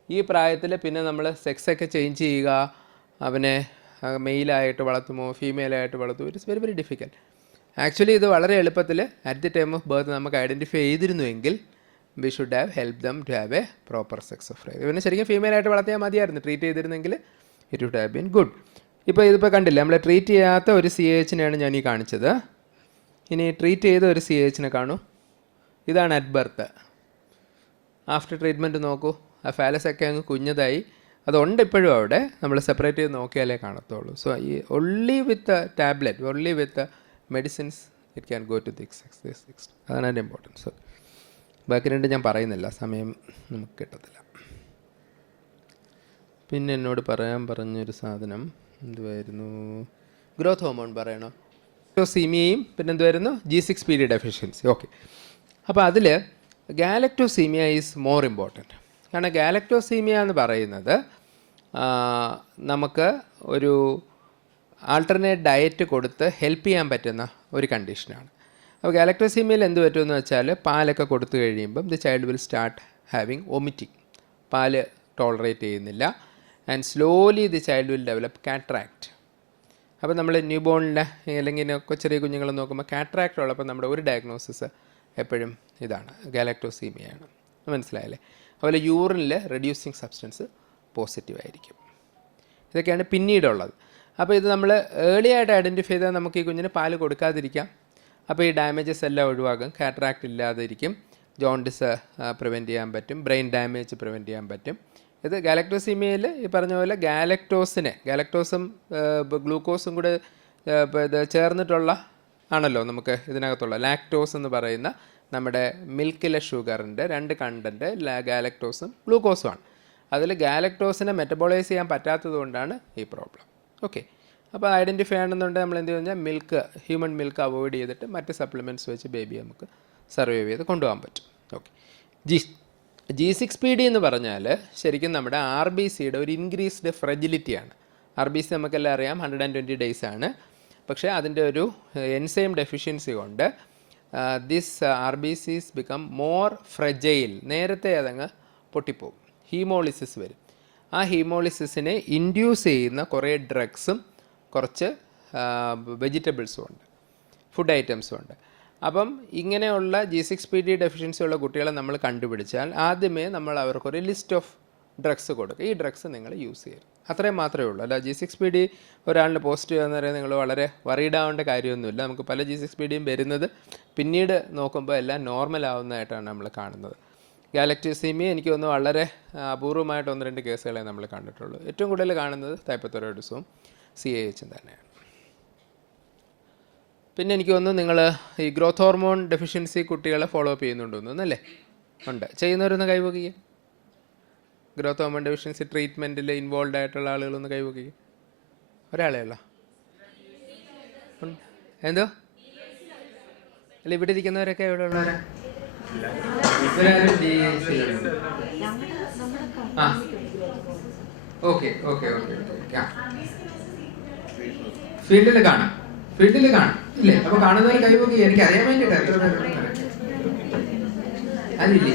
ഈ പ്രായത്തിൽ പിന്നെ നമ്മൾ സെക്സൊക്കെ ചേഞ്ച് ചെയ്യുക, അവനെ മെയിലായിട്ട് വളർത്തുമോ ഫീമെയിലായിട്ട് വളർത്തുമോ, it is very very difficult. Actually ഇത് വളരെ എളുപ്പത്തിൽ at the time of birth നമുക്ക് ഐഡൻറ്റിഫൈ ചെയ്തിരുന്നുവെങ്കിൽ we should have help them to have a proper sex of life. ഇവനെ ശരിക്കും ഫീമെയിലായിട്ട് വളർത്തിയാൽ മതിയായിരുന്നു, ട്രീറ്റ് ചെയ്തിരുന്നെങ്കിൽ it would have been good. ഇതിപ്പോൾ കണ്ടില്ല, നമ്മൾ ട്രീറ്റ് ചെയ്യാത്ത ഒരു CAH-നെയാണ് ഞാൻ ഈ കാണിച്ചത്. ഇനി ട്രീറ്റ് ചെയ്ത ഒരു CAH-നെ കാണൂ. ഇതാണ് അറ്റ് ബർത്ത്. ആഫ്റ്റർ ട്രീറ്റ്മെൻറ്റ് നോക്കൂ, ആ ഫാലസൊക്കെ അങ്ങ് കുഞ്ഞതായി. അതുണ്ട് ഇപ്പോഴും അവിടെ, നമ്മൾ സെപ്പറേറ്റ് ചെയ്ത് നോക്കിയാലേ കാണത്തുള്ളൂ. സോ ഈ only with tablet, only with medicines it can go to this extent. അതാണ് അതിൻ്റെ ഇമ്പോർട്ടൻസ്. ബാക്കി രണ്ട് ഞാൻ പറയുന്നില്ല, സമയം നമുക്ക് കിട്ടത്തില്ല. പിന്നെ എന്നോട് പറയാൻ പറഞ്ഞൊരു സാധനം എന്തുവായിരുന്നു, ഗ്രോത്ത് ഹോർമോൺ പറയണോ, ഗാലക്ടോസീമിയയും പിന്നെ എന്തുവായിരുന്നു, G6PD ഡെഫിഷ്യൻസി. ഓക്കെ, അപ്പോൾ അതിൽ ഗാലക്ടോസീമിയ ഈസ് മോർ ഇമ്പോർട്ടൻറ്റ്. കാരണം ഗാലക്ടോസീമിയ എന്ന് പറയുന്നത് നമുക്ക് ഒരു ആൾട്ടർനേറ്റ് ഡയറ്റ് കൊടുത്ത് ഹെൽപ്പ് ചെയ്യാൻ പറ്റുന്ന ഒരു കണ്ടീഷനാണ്. അപ്പോൾ ഗാലക്ടോസീമിയയിൽ എന്ത് പറ്റുമെന്ന് വെച്ചാൽ, പാലൊക്കെ കൊടുത്തു കഴിയുമ്പം the child will start having vomiting. പാല് ടോളറേറ്റ് ചെയ്യുന്നില്ല. And slowly the child will develop cataract. അപ്പോൾ നമ്മൾ ന്യൂ ബോണിനെ അല്ലെങ്കിൽ ചെറിയ കുഞ്ഞുങ്ങളെ നോക്കുമ്പോൾ കാട്രാക്ട് ഉള്ളപ്പോൾ നമ്മുടെ ഒരു ഡയഗ്നോസിസ് എപ്പോഴും ഇതാണ്, ഗാലക്ടോസീമിയാണ്. മനസ്സിലായല്ലേ? അതുപോലെ യൂറിനിൽ റെഡ്യൂസിങ് സബ്സ്റ്റൻസ് പോസിറ്റീവ് ആയിരിക്കും. ഇതൊക്കെയാണ് പിന്നീടുള്ളത്. അപ്പോൾ ഇത് നമ്മൾ ഏർലി ആയിട്ട് ഐഡൻറ്റിഫൈ ചെയ്താൽ നമുക്ക് ഈ കുഞ്ഞിന് പാല് കൊടുക്കാതിരിക്കാം. അപ്പോൾ ഈ ഡാമേജസ് എല്ലാം ഒഴിവാകും, കാട്രാക്ട് ഇല്ലാതിരിക്കും, ജോണ്ടിസ് പ്രിവെൻറ്റ് ചെയ്യാൻ പറ്റും, ബ്രെയിൻ ഡാമേജ് പ്രിവെൻറ്റ് ചെയ്യാൻ പറ്റും. ഇത് ഗാലക്ടോസീമിയയിൽ ഈ പറഞ്ഞ പോലെ ഗാലക്ടോസും ഗ്ലൂക്കോസും കൂടെ ഇത് ചേർന്നിട്ടുള്ള ആണല്ലോ നമുക്ക് ഇതിനകത്തുള്ള ലാക്ടോസ് എന്ന് പറയുന്ന നമ്മുടെ മിൽക്കിലെ ഷുഗറിൻ്റെ 2 കണ്ടൻറ്റ് ഗാലക്ടോസും ഗ്ലൂക്കോസുമാണ്. അതിൽ ഗാലക്ടോസിനെ മെറ്റബോളൈസ് ചെയ്യാൻ പറ്റാത്തത് കൊണ്ടാണ് ഈ പ്രോബ്ലം. ഓക്കെ, അപ്പോൾ ഐഡൻറ്റിഫൈ ആണെന്നുണ്ടെങ്കിൽ നമ്മൾ എന്ത് കഴിഞ്ഞാൽ ഹ്യൂമൻ മിൽക്ക് അവോയ്ഡ് ചെയ്തിട്ട് മറ്റ് സപ്ലിമെൻറ്റ്സ് വെച്ച് ബേബിയെ നമുക്ക് സർവൈവ് ചെയ്ത് കൊണ്ടുപോകാൻ പറ്റും. ഓക്കെ, G6PD എന്ന് പറഞ്ഞാൽ ശരിക്കും നമ്മുടെ RBCയുടെ ഒരു ഇൻക്രീസ്ഡ് ഫ്രെജിലിറ്റിയാണ്. RBC നമുക്കെല്ലാം അറിയാം 120 days ആണ്. പക്ഷേ അതിൻ്റെ ഒരു എൻസൈം ഡെഫിഷ്യൻസി കൊണ്ട് ദിസ് RBCs ബിക്കം മോർ ഫ്രെജൈൽ. നേരത്തെ അതങ്ങ് പൊട്ടിപ്പോകും, ഹീമോളിസിസ് വരും. ആ ഹീമോളിസിസിനെ ഇൻഡ്യൂസ് ചെയ്യുന്ന കുറേ ഡ്രഗ്സും കുറച്ച് വെജിറ്റബിൾസും ഉണ്ട്, ഫുഡ് ഐറ്റംസും ഉണ്ട്. അപ്പം ഇങ്ങനെയുള്ള G6PD ഡെഫിഷ്യൻസി ഉള്ള കുട്ടികളെ നമ്മൾ കണ്ടുപിടിച്ചാൽ ആദ്യമേ നമ്മൾ അവർക്കൊരു ലിസ്റ്റ് ഓഫ് ഡ്രഗ്സ് കൊടുക്കുക. ഈ ഡ്രഗ്സ് നിങ്ങൾ യൂസ് ചെയ്യരുത്. അത്രയും മാത്രമേ ഉള്ളൂ. അല്ല G6PD ഒരാളിന് പോസിറ്റീവ് എന്ന് പറയുന്നത് നിങ്ങൾ വളരെ വറീഡ് ആവേണ്ട കാര്യമൊന്നുമില്ല. നമുക്ക് പല G6PDയും വരുന്നത് പിന്നീട് നോക്കുമ്പോൾ എല്ലാം നോർമൽ ആവുന്നതായിട്ടാണ് നമ്മൾ കാണുന്നത്. ഗാലക്ടോസീമിയ എനിക്ക് തോന്നുന്നു വളരെ അപൂർവമായിട്ട് 1-2 കേസുകളെ നമ്മൾ കണ്ടിട്ടുള്ളൂ. ഏറ്റവും കൂടുതൽ കാണുന്നത് ഹൈപ്പോതൈറോയിഡിസവും CAH-ഉം തന്നെയാണ്. പിന്നെ എനിക്ക് തോന്നുന്നു നിങ്ങൾ ഈ ഗ്രോത്ത് ഹോർമോൺ ഡെഫിഷ്യൻസി കുട്ടികളെ ഫോളോ അപ്പ് ചെയ്യുന്നുണ്ടോന്നല്ലേ? ഉണ്ട്. ചെയ്യുന്നവരൊന്ന് കൈവക്കുക. ഗ്രോത്ത് ഹോർമോൺ ഡെഫിഷ്യൻസി ട്രീറ്റ്മെൻറ്റിൽ ഇൻവോൾവ് ആയിട്ടുള്ള ആളുകളൊന്ന് കൈവക്കുക. ഒരാളെ ഉള്ള എന്തോ അല്ല ഇവിടെ ഇരിക്കുന്നവരൊക്കെ എവിടെ ഉള്ളവരാ? ആ ഓക്കെ ഓക്കെ ഓക്കെ ഓക്കെ. ഫീൽഡിൽ കാണാം ഇല്ലേ? അപ്പൊ കാണുന്നവർ കൈവക്കി. എനിക്ക് അറിയാൻ വേണ്ടിട്ട് എത്ര പേരുണ്ട് അതില്ലേ?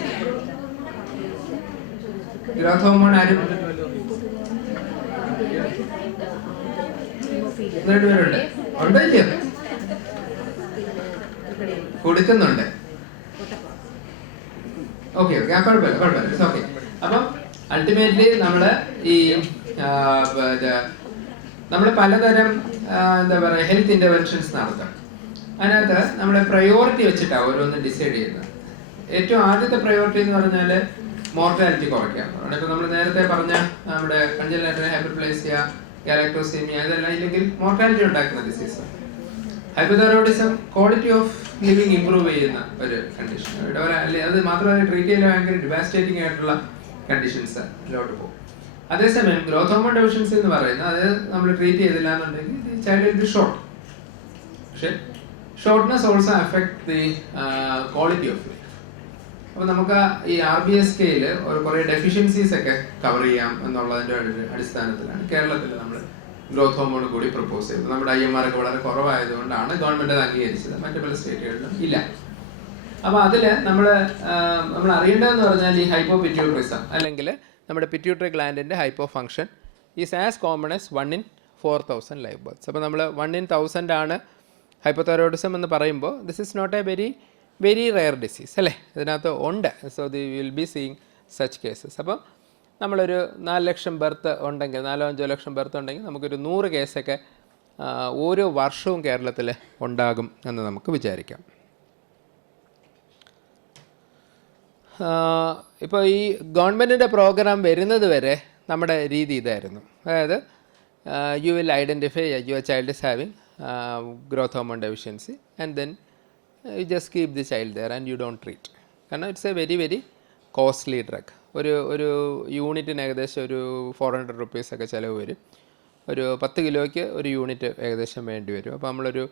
ഗ്രോത്ത് ഹോർമോൺ ആരും 2 പേരുണ്ട്. ഉണ്ടോ ഇല്ലയോ? കൊടുക്കുന്നുണ്ട്. Okay okay. കുഴപ്പമില്ല. ഓക്കെ. അപ്പം അൾട്ടിമേറ്റ്ലി നമ്മള് ഈ നമ്മൾ പലതരം എന്താ പറയുക ഹെൽത്ത് ഇൻ്റർവെൻഷൻസ് നടത്തും. അതിനകത്ത് നമ്മൾ പ്രയോറിറ്റി വെച്ചിട്ടാണ് ഓരോന്നും ഡിസൈഡ് ചെയ്യുന്നത്. ഏറ്റവും ആദ്യത്തെ പ്രയോറിറ്റി എന്ന് പറഞ്ഞാൽ മോർട്ടാലിറ്റി കുറയ്ക്കുക. ഇപ്പോൾ നമ്മൾ നേരത്തെ പറഞ്ഞ നമ്മുടെ കൺജനറൽ ഹൈപ്പർപ്ലേസിയ, ഗാലക്ടോസീമിയ ഇതെല്ലാം ഇല്ലെങ്കിൽ മോർട്ടാലിറ്റി ഉണ്ടാക്കുന്ന disease. Hypothyroidism quality of living improve ചെയ്യുന്ന ഒരു കണ്ടീഷൻ. അത് മാത്രമല്ല ട്രീറ്റ് ചെയ്യാൻ ഭയങ്കര ഡിവാസ്റ്റേറ്റിംഗ് ആയിട്ടുള്ള കണ്ടീഷൻസിലോട്ട് പോകും. അതേസമയം ഗ്രോത്ത് ഹോർമോൺ ഡെഫിഷ്യൻസി എന്ന് പറയുന്നത് അത് നമ്മൾ ട്രീറ്റ് ചെയ്തില്ല എന്നുണ്ടെങ്കിൽ ചൈൽഡ് വിൽ ബി ഷോർട്ട്. പക്ഷെ shortness also affect the quality of life. അപ്പോൾ നമുക്ക് ഈ RBSKയിൽ കുറേ ഡെഫിഷ്യൻസീസ് ഒക്കെ കവർ ചെയ്യാം എന്നുള്ളതിൻ്റെ അടിസ്ഥാനത്തിലാണ് കേരളത്തിൽ നമ്മൾ ഗ്രോത്ത് ഹോർമോൺ കൂടി പ്രപ്പോസ് ചെയ്തത്. നമ്മുടെ IMR ഒക്കെ വളരെ കുറവായതുകൊണ്ടാണ് ഗവൺമെൻറ് അത് അംഗീകരിച്ചത്. മറ്റു പല സ്റ്റേറ്റുകളിലും ഇല്ല. അപ്പോൾ അതിൽ നമ്മൾ അറിയേണ്ടതെന്ന് പറഞ്ഞാൽ ഈ ഹൈപ്പോപിറ്റ്യൂട്ടറിസം അല്ലെങ്കിൽ നമ്മുടെ പിറ്റ്യൂട്ടറി ഗ്ലാൻഡിൻ്റെ hypo function is as common as 1 in 4,000 live birth. അപ്പോൾ നമ്മൾ 1 in 1,000 ആണ് ഹൈപ്പോതൈറോയിഡിസം എന്ന് പറയുമ്പോൾ this is not a very rare disease അല്ലേ? ഇതിനകത്ത് ഉണ്ട്. So the will be seeing such cases. അപ്പോൾ നമ്മളൊരു 4 ലക്ഷം ബർത്ത് ഉണ്ടെങ്കിൽ 4-5 ലക്ഷം ബർത്ത് ഉണ്ടെങ്കിൽ നമുക്കൊരു 100 കേസൊക്കെ ഓരോ വർഷവും കേരളത്തിൽ ഉണ്ടാകും എന്ന് നമുക്ക് വിചാരിക്കാം. ഇപ്പോൾ ഈ ഗവൺമെൻറ്റിൻ്റെ പ്രോഗ്രാം വരുന്നത് വരെ നമ്മുടെ രീതി ഇതായിരുന്നു. അതായത് you will identify your child is having growth hormone deficiency and then you just keep the child there and you don't treat. കാരണം it's a very costly drug. ഒരു യൂണിറ്റിന് ഏകദേശം ഒരു 400 rupees ഒക്കെ ചിലവ് വരും. ഒരു 10 കിലോയ്ക്ക് ഒരു യൂണിറ്റ് ഏകദേശം വേണ്ടി വരും. അപ്പോൾ നമ്മളൊരു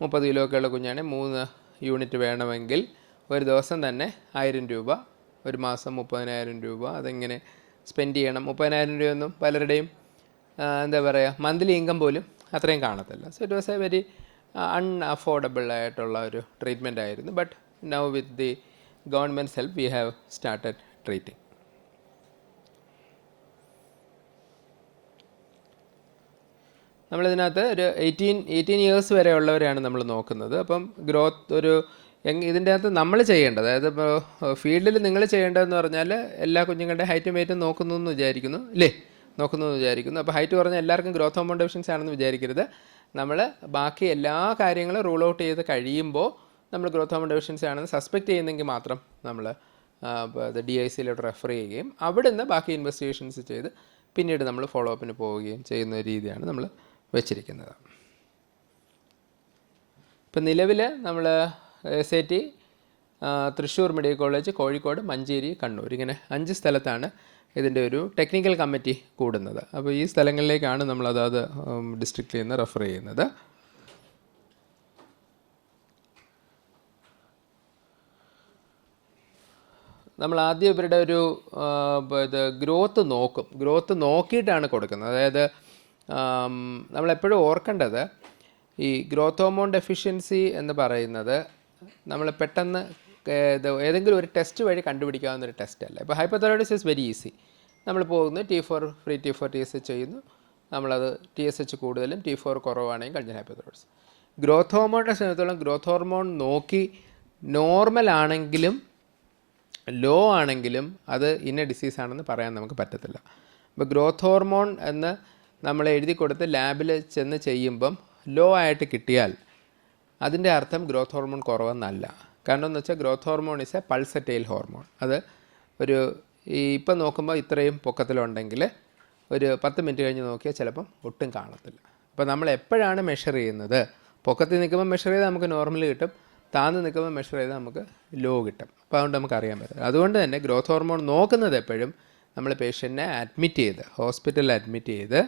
30 കിലോയൊക്കെയുള്ള കുഞ്ഞാണെങ്കിൽ 3 യൂണിറ്റ് വേണമെങ്കിൽ ഒരു ദിവസം തന്നെ 1000 രൂപ, ഒരു മാസം 30,000 രൂപ അതെങ്ങനെ സ്പെൻഡ് ചെയ്യണം. 30,000 രൂപയൊന്നും പലരുടെയും എന്താ പറയുക മന്ത്ലി ഇൻകം പോലും അത്രയും കാണത്തില്ല. So it was a very unaffordable ആയിട്ടുള്ള ഒരു ട്രീറ്റ്മെൻ്റ് ആയിരുന്നു. But now with the government's help we have started treating. നമ്മളിതിനകത്ത് ഒരു 18 ഇയേഴ്സ് വരെ ഉള്ളവരെയാണ് നമ്മൾ നോക്കുന്നത്. അപ്പം ഗ്രോത്ത് ഇതിൻ്റെ അകത്ത് നമ്മൾ ചെയ്യേണ്ടത്, അതായത് ഇപ്പോൾ ഫീൽഡിൽ നിങ്ങൾ ചെയ്യേണ്ടതെന്ന് പറഞ്ഞാൽ എല്ലാ കുഞ്ഞുങ്ങളുടെ ഹൈറ്റും വെയിറ്റും നോക്കുന്നു എന്ന് വിചാരിക്കുന്നു. അപ്പോൾ ഹൈറ്റ് കുറഞ്ഞ എല്ലാവർക്കും ഗ്രോത്ത് ഹോർമോൺ ഡെഫിഷ്യൻസി ആണെന്ന് വിചാരിക്കരുത്. നമ്മൾ ബാക്കി എല്ലാ കാര്യങ്ങളും റൂൾ ഔട്ട് ചെയ്ത് കഴിയുമ്പോൾ നമ്മൾ ഗ്രോത്ത് ഹോർമോൺ ഡെഫിഷ്യൻസി ആണെന്ന് സസ്പെക്റ്റ് ചെയ്യുന്നെങ്കിൽ മാത്രം നമ്മൾ DICയിലോട്ട് റെഫർ ചെയ്യുകയും അവിടുന്ന് ബാക്കി ഇൻവെസ്റ്റിഗേഷൻസ് ചെയ്ത് പിന്നീട് നമ്മൾ ഫോളോ അപ്പിന് പോവുകയും ചെയ്യുന്ന രീതിയാണ് നമ്മൾ വെച്ചിരിക്കുന്നത്. ഇപ്പം നിലവിൽ നമ്മൾ SAT Thrissur medical college, Kozhikode, Manjeri, Kannur ഇങ്ങനെ 5 സ്ഥലത്താണ് ഇതിൻ്റെ ഒരു ടെക്നിക്കൽ കമ്മിറ്റി കൂടുന്നത്. അപ്പോൾ ഈ സ്ഥലങ്ങളിലേക്കാണ് നമ്മൾ അതാത് ഡിസ്ട്രിക്റ്റിൽ നിന്ന് റെഫർ ചെയ്യുന്നത്. നമ്മൾ ആദ്യം ഇവരുടെ ഒരു ഗ്രോത്ത് നോക്കിയിട്ടാണ് കൊടുക്കുന്നത്. അതായത് നമ്മളെപ്പോഴും ഓർക്കേണ്ടത് ഈ ഗ്രോത്ത് ഹോർമോൺ ഡെഫിഷ്യൻസി എന്ന് പറയുന്നത് നമ്മൾ പെട്ടെന്ന് ഏതെങ്കിലും ഒരു ടെസ്റ്റ് വഴി കണ്ടുപിടിക്കാവുന്ന ഒരു ടെസ്റ്റ് അല്ല. ഇപ്പോൾ ഹൈപ്പോതൈറോയിഡിസം ഇസ് വെരി ഈസി. നമ്മൾ പോകുന്നു T4 ഫ്രീ T4 TSH ചെയ്യുന്നു. നമ്മളത് TSH കൂടുതലും T4 കുറവാണെങ്കിൽ കഴിഞ്ഞ ഹൈപ്പോതൈറോയിഡിസം. ഗ്രോത്ത് ഹോർമോണിനെ സംബന്ധിച്ചിടത്തോളം ഗ്രോത്ത് ഹോർമോൺ നോക്കി നോർമൽ ആണെങ്കിലും ലോ ആണെങ്കിലും അത് ഇന്ന ഡിസീസാണെന്ന് പറയാൻ നമുക്ക് പറ്റത്തില്ല. ഇപ്പോൾ ഗ്രോത്ത് ഹോർമോൺ എന്ന് നമ്മൾ എഴുതി കൊടുത്ത് ലാബിൽ ചെന്ന് ചെയ്യുമ്പം ലോ ആയിട്ട് കിട്ടിയാൽ അതിൻ്റെ അർത്ഥം ഗ്രോത്ത് ഹോർമോൺ കുറവെന്നല്ല. കാരണം എന്ന് വെച്ചാൽ growth hormone is a pulsatile hormone. അത് ഒരു ഇപ്പം നോക്കുമ്പോൾ ഇത്രയും പൊക്കത്തിലുണ്ടെങ്കിൽ ഒരു 10 മിനിറ്റ് കഴിഞ്ഞ് നോക്കിയാൽ ചിലപ്പം ഒട്ടും കാണത്തില്ല. അപ്പോൾ നമ്മൾ എപ്പോഴാണ് മെഷർ ചെയ്യുന്നത്? പൊക്കത്തിൽ നിൽക്കുമ്പോൾ മെഷർ ചെയ്താൽ നമുക്ക് നോർമൽ കിട്ടും, താഴ്ന്ന് നിൽക്കുമ്പോൾ മെഷർ ചെയ്താൽ നമുക്ക് ലോ കിട്ടും. അപ്പോൾ അതുകൊണ്ട് നമുക്ക് അറിയാൻ പറ്റും. അതുകൊണ്ട് തന്നെ ഗ്രോത്ത് ഹോർമോൺ നോക്കുന്നത് എപ്പോഴും നമ്മൾ പേഷ്യൻറ്റിനെ അഡ്മിറ്റ് ചെയ്ത് ഹോസ്പിറ്റലിൽ അഡ്മിറ്റ് ചെയ്ത്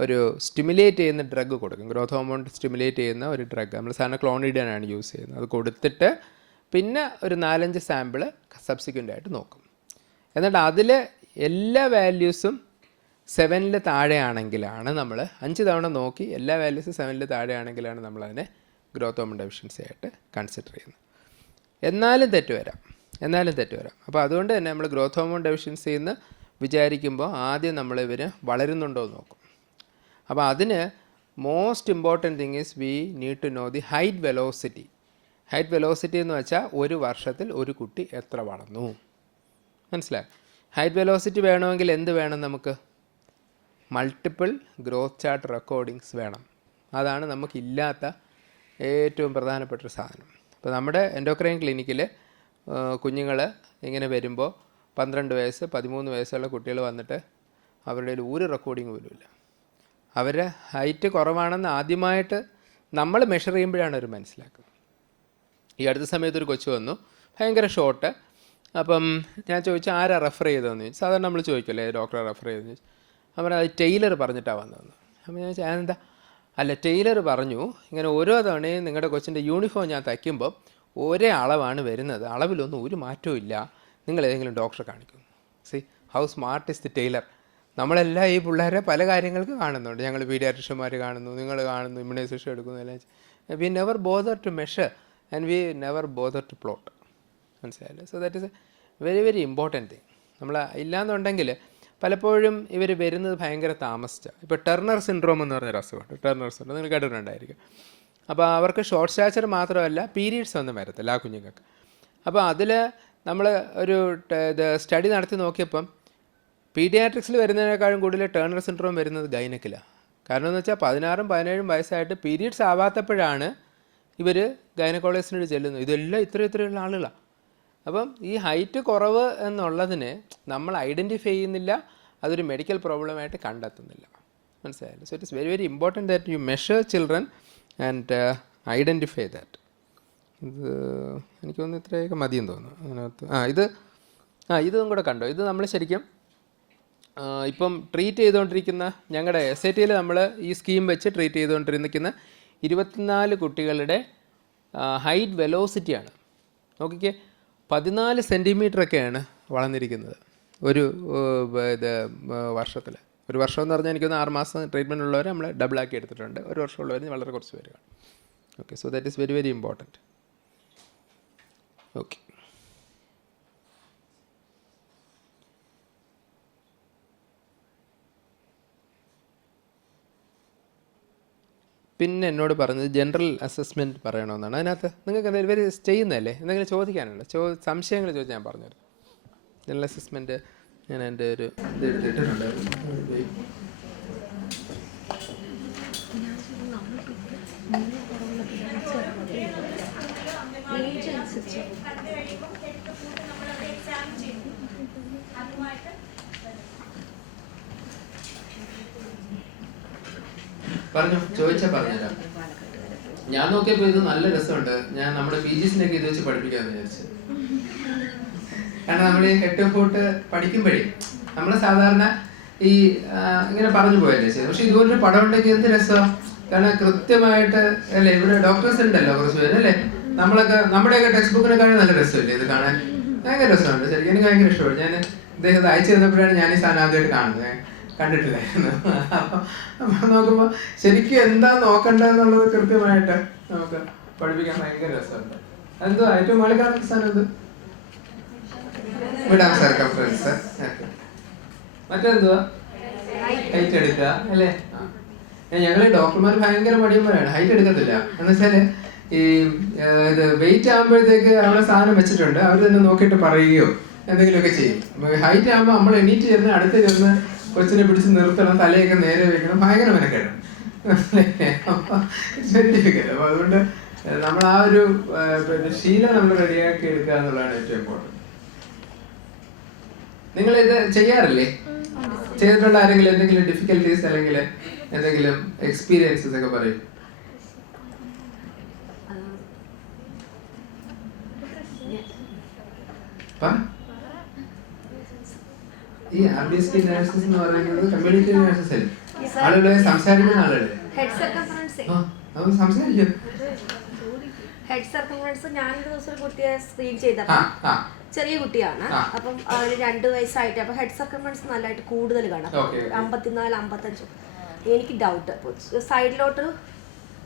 ഒരു സ്റ്റിമുലേറ്റ് ചെയ്യുന്ന ഡ്രഗ് കൊടുക്കും. ഗ്രോത്ത് ഹോർമോൺ സ്റ്റിമുലേറ്റ് ചെയ്യുന്ന ഒരു ഡ്രഗ് നമ്മൾ സാധാരണ ക്ലോണിഡിനാണ് യൂസ് ചെയ്യുന്നത്. അത് കൊടുത്തിട്ട് പിന്നെ ഒരു 4-5 സാമ്പിൾ സബ്സിക്വൻ്റ് ആയിട്ട് നോക്കും. എന്നിട്ട് അതിൽ എല്ലാ വാല്യൂസും 7ൽ താഴെയാണെങ്കിലാണ് നമ്മൾ 5 തവണ നോക്കി എല്ലാ വാല്യൂസും 7ൽ താഴെയാണെങ്കിലാണ് നമ്മളതിനെ ഗ്രോത്ത് ഹോർമോൺ ഡെഫിഷ്യൻസി ആയിട്ട് കൺസിഡർ ചെയ്യുന്നത്. എന്നാലും തെറ്റ് വരാം. അപ്പോൾ അതുകൊണ്ട് തന്നെ നമ്മൾ ഗ്രോത്ത് ഹോർമോൺ ഡെഫിഷ്യൻസി എന്ന് വിചാരിക്കുമ്പോൾ ആദ്യം നമ്മൾ ഇവർ വളരുന്നുണ്ടോ എന്ന് നോക്കും. അപ്പോൾ അതിന് most important thing is we need to know the height velocity. Height velocity എന്ന് വെച്ചാൽ ഒരു വർഷത്തിൽ ഒരു കുട്ടി എത്ര വളർന്നു, മനസ്സിലായി? ഹൈറ്റ് വെലോസിറ്റി വേണമെങ്കിൽ എന്ത് വേണം? നമുക്ക് മൾട്ടിപ്പിൾ ഗ്രോത്ത് ചാർട്ട് റെക്കോർഡിങ്സ് വേണം. അതാണ് നമുക്കില്ലാത്ത ഏറ്റവും പ്രധാനപ്പെട്ടൊരു സാധനം. അപ്പോൾ നമ്മുടെ എൻഡോക്രൈൻ ക്ലിനിക്കിൽ കുഞ്ഞുങ്ങൾ ഇങ്ങനെ വരുമ്പോൾ 12 വയസ്സ് 13 വയസ്സുള്ള കുട്ടികൾ വന്നിട്ട് അവരുടെ ഒരു റെക്കോർഡിങ് പോലും ഇല്ല. അവരുടെ ഹൈറ്റ് കുറവാണെന്ന് ആദ്യമായിട്ട് നമ്മൾ മെഷർ ചെയ്യുമ്പോഴാണ് അവർ മനസ്സിലാക്കുന്നത്. ഈ അടുത്ത സമയത്ത് ഒരു കൊച്ചു വന്നു, ഭയങ്കര ഷോർട്ട്. അപ്പം ഞാൻ ചോദിച്ചു ആരാ റെഫർ ചെയ്തതെന്ന് ചോദിച്ചു. സാധാരണ നമ്മൾ ചോദിക്കുമല്ലേ ഡോക്ടറെ റെഫർ ചെയ്തെന്ന് ചോദിച്ചു. അവർ അത് ടൈലർ പറഞ്ഞിട്ടാണ് വന്നതെന്ന്. അപ്പം ഞാൻ ചോദിച്ചാൽ അതെന്താ? അല്ല, ടൈലർ പറഞ്ഞു ഇങ്ങനെ ഓരോ തവണയും നിങ്ങളുടെ കൊച്ചിൻ്റെ യൂണിഫോം ഞാൻ തയ്ക്കുമ്പോൾ ഒരേ അളവാണ് വരുന്നത്, അളവിലൊന്നും ഒരു മാറ്റവും ഇല്ല, നിങ്ങൾ ഏതെങ്കിലും ഡോക്ടറെ കാണിക്കും. See how smart is the tailor. നമ്മളെല്ലാം ഈ പിള്ളേരെ പല കാര്യങ്ങൾക്ക് കാണുന്നുണ്ട്. ഞങ്ങൾ പീഡിയാട്രിഷ്യന്മാർ കാണുന്നു, നിങ്ങൾ കാണുന്നു, ഇമ്മ്യൂണൈസേഷൻ എടുക്കുന്നു, എല്ലാം. We never bother to measure and we never bother to plot. മനസ്സിലായല്ലോ? So that is a very very important thing. നമ്മൾ ഇല്ലാന്നുണ്ടെങ്കിൽ പലപ്പോഴും ഇവർ വരുന്നത് ഭയങ്കര താമസിച്ചാണ്. ഇപ്പോൾ ടെർണർ സിൻഡ്രോം എന്ന് പറഞ്ഞൊരു അസുഖമുണ്ട്. ടെർണർ സിൻഡ്രോം നിങ്ങൾ കേട്ടിട്ടുണ്ടായിരിക്കും. അപ്പോൾ അവർക്ക് ഷോർട്ട് സ്റ്റാച്ചർ മാത്രമല്ല പീരീഡ്സ് ഒന്നും വരത്തില്ല ആ കുഞ്ഞുങ്ങൾക്ക്. അപ്പോൾ അതിൽ നമ്മൾ ഒരു സ്റ്റഡി നടത്തി നോക്കിയപ്പം പീഡിയാട്രിക്സിൽ വരുന്നതിനേക്കാളും കൂടുതൽ ടേണർ സിൻഡ്രോം വരുന്നത് ഗൈനക്കിലാണ്. കാരണം എന്ന് വെച്ചാൽ 16ഉം 17ഉം വയസ്സായിട്ട് പീരീഡ്സ് ആവാത്തപ്പോഴാണ് ഇവർ ഗൈനക്കോളജിസ്റ്റിനോട് ചെല്ലുന്നത്. ഇതെല്ലാം ഇത്രയുള്ള ആളുകളാണ്. അപ്പം ഈ ഹൈറ്റ് കുറവ് എന്നുള്ളതിനെ നമ്മൾ ഐഡൻറ്റിഫൈ ചെയ്യുന്നില്ല, അതൊരു മെഡിക്കൽ പ്രോബ്ലമായിട്ട് കണ്ടെത്തുന്നില്ല. മനസ്സിലായില്ലേ? So it is very very important that you measure children and identify that. ഇത് എനിക്ക് തോന്നുന്നു ഇത്രയൊക്കെ മതിയെന്ന് തോന്നുന്നു അതിനകത്ത്. ഇതും കൂടെ കണ്ടോ? ഇത് നമ്മൾ ശരിക്കും ഇപ്പം ട്രീറ്റ് ചെയ്തുകൊണ്ടിരിക്കുന്ന ഞങ്ങളുടെ SIT-യിൽ നമ്മൾ ഈ സ്കീം വെച്ച് ട്രീറ്റ് ചെയ്തുകൊണ്ടിരിക്കുന്ന 24 കുട്ടികളുടെ ഹൈറ്റ് വെലോസിറ്റിയാണ്. നോക്കിക്കേ, 14 സെൻറ്റിമീറ്ററൊക്കെയാണ് വളർന്നിരിക്കുന്നത് ഒരു വർഷത്തിൽ. ഒരു വർഷം എന്ന് പറഞ്ഞാൽ എനിക്കൊന്ന് 6 മാസം ട്രീറ്റ്മെൻറ്റ് ഉള്ളവരെ നമ്മൾ ഡബിളാക്കി എടുത്തിട്ടുണ്ട്. ഒരു വർഷമുള്ളവർ വളരെ കുറച്ച് പേര് കാണും. Okay, so that is very very important. Okay, പിന്നെ എന്നോട് പറഞ്ഞത് ജനറൽ അസസ്മെൻറ്റ് പറയണമെന്നാണ്. അതിനകത്ത് നിങ്ങൾക്ക് എന്തെങ്കിലും ഇവർ ചെയ്യുന്നതല്ലേ, എന്തെങ്കിലും ചോദിക്കാനുണ്ടോ? സംശയങ്ങൾ ചോദിച്ചാൽ ഞാൻ പറഞ്ഞുതരാം. ജനറൽ അസസ്മെൻറ്റ് ഞാൻ എൻ്റെ ഒരു ഇത് എടുത്തിട്ടുണ്ടായിരുന്നു. പറഞ്ഞു ചോദിച്ചാൽ പറഞ്ഞുതരാം. ഞാൻ നോക്കിയപ്പോൾ ഇത് നല്ല രസമുണ്ട്. ഞാൻ നമ്മുടെ PGസിനൊക്കെ ഇത് വെച്ച് പഠിപ്പിക്കാമെന്ന് വിചാരിച്ചു. കാരണം നമ്മൾ ഈ ഹെഡ് ഫോട്ട് പഠിക്കുമ്പോഴേ നമ്മൾ സാധാരണ ഈ ഇങ്ങനെ പറഞ്ഞു പോയല്ലേ ചെയ്തു. പക്ഷെ ഇതുപോലൊരു പടം ഉണ്ടെങ്കിൽ എന്ത് രസമാണ്. കാരണം കൃത്യമായിട്ട് അല്ലേ, ഇവിടെ ഡോക്ടേഴ്സ് ഉണ്ടല്ലോ കുറച്ച് പേര് അല്ലേ, നമ്മുടെയൊക്കെ ടെക്സ്റ്റ് ബുക്കിനെക്കാളും നല്ല രസമില്ലേ ഇത് കാണാൻ? ഭയങ്കര രസമുണ്ട് ശരിക്കും. എനിക്ക് ഭയങ്കര ഇഷ്ടപ്പെട്ടു. ഞാൻ ഇദ്ദേഹത്തെ അയച്ചു തന്നപ്പോഴാണ് ഞാൻ ഈ സാധനം ആദ്യമായിട്ട് കാണുന്നത്, കണ്ടിട്ടില്ലായിരുന്നു. അപ്പം നോക്കുമ്പോൾ ശരിക്കും എന്താ നോക്കണ്ടെന്നുള്ളത് കൃത്യമായിട്ട് നമുക്ക് പഠിപ്പിക്കാൻ ഭയങ്കര രസമുണ്ട്. എന്തോ ഏറ്റവും മുകളിൽ കാണുന്ന സാധനം എന്ത്? വിടാം സർക്കംഫറൻസ്. മറ്റെന്തുവാ? ഹൈറ്റ് എടുക്കുക അല്ലേ? ഞങ്ങൾ ഡോക്ടർമാർ ഭയങ്കര മടിയന്മാരാണ്, ഹൈറ്റ് എടുക്കത്തില്ല. എന്ന് വെച്ചാൽ ഈ ഇത് വെയിറ്റ് ആകുമ്പോഴത്തേക്ക് അവിടെ സാധനം വെച്ചിട്ടുണ്ട്, അവർ തന്നെ നോക്കിയിട്ട് പറയുകയോ എന്തെങ്കിലുമൊക്കെ ചെയ്യും. ഹൈറ്റ് ആകുമ്പോൾ നമ്മൾ എണീറ്റ് ചെന്ന് അടുത്ത് ചെന്ന് കൊച്ചിനെ പിടിച്ച് നിർത്തണം, തലയൊക്കെ നേരെ വെക്കണം, ഭയങ്കര മെനക്കേടാണ്. Very difficult. അപ്പോൾ അതുകൊണ്ട് നമ്മൾ ആ ഒരു പിന്നെ ശീലം നമ്മൾ റെഡിയാക്കി എടുക്കുക എന്നുള്ളതാണ് ഏറ്റവും ഇമ്പോർട്ടൻറ്റ്. നിങ്ങൾ ഇത് ചെയ്യാറില്ലേ? ചെയ്തിട്ടുള്ള ആരെങ്കിലും എന്തെങ്കിലും ഡിഫിക്കൽട്ടീസ് അല്ലെങ്കിൽ എന്തെങ്കിലും എക്സ്പീരിയൻസസ് ഒക്കെ പറയും? ഈ RBSK നഴ്സസ് എന്ന് പറയുന്നത് കമ്മ്യൂണിറ്റി നഴ്സസ് അല്ലേ? ആളുകളെ സംസാരിക്കുന്ന ആളുകളെ സംസാരിക്കും. ഹെഡ് സർക്കംഫറൻസ് ഞാനൊരു ദിവസം ഒരു കുട്ടിയെ സ്ക്രീൻ ചെയ്തപ്പോൾ ചെറിയ കുട്ടിയാണ്, അപ്പം അവര് 2 വയസ്സായിട്ട്, അപ്പൊ ഹെഡ് സർക്കംഫറൻസ് നല്ലതായിട്ട് കൂടുതൽ കാണാം, 54-55. എനിക്ക് ഡൗട്ട്, സൈഡിലോട്ട്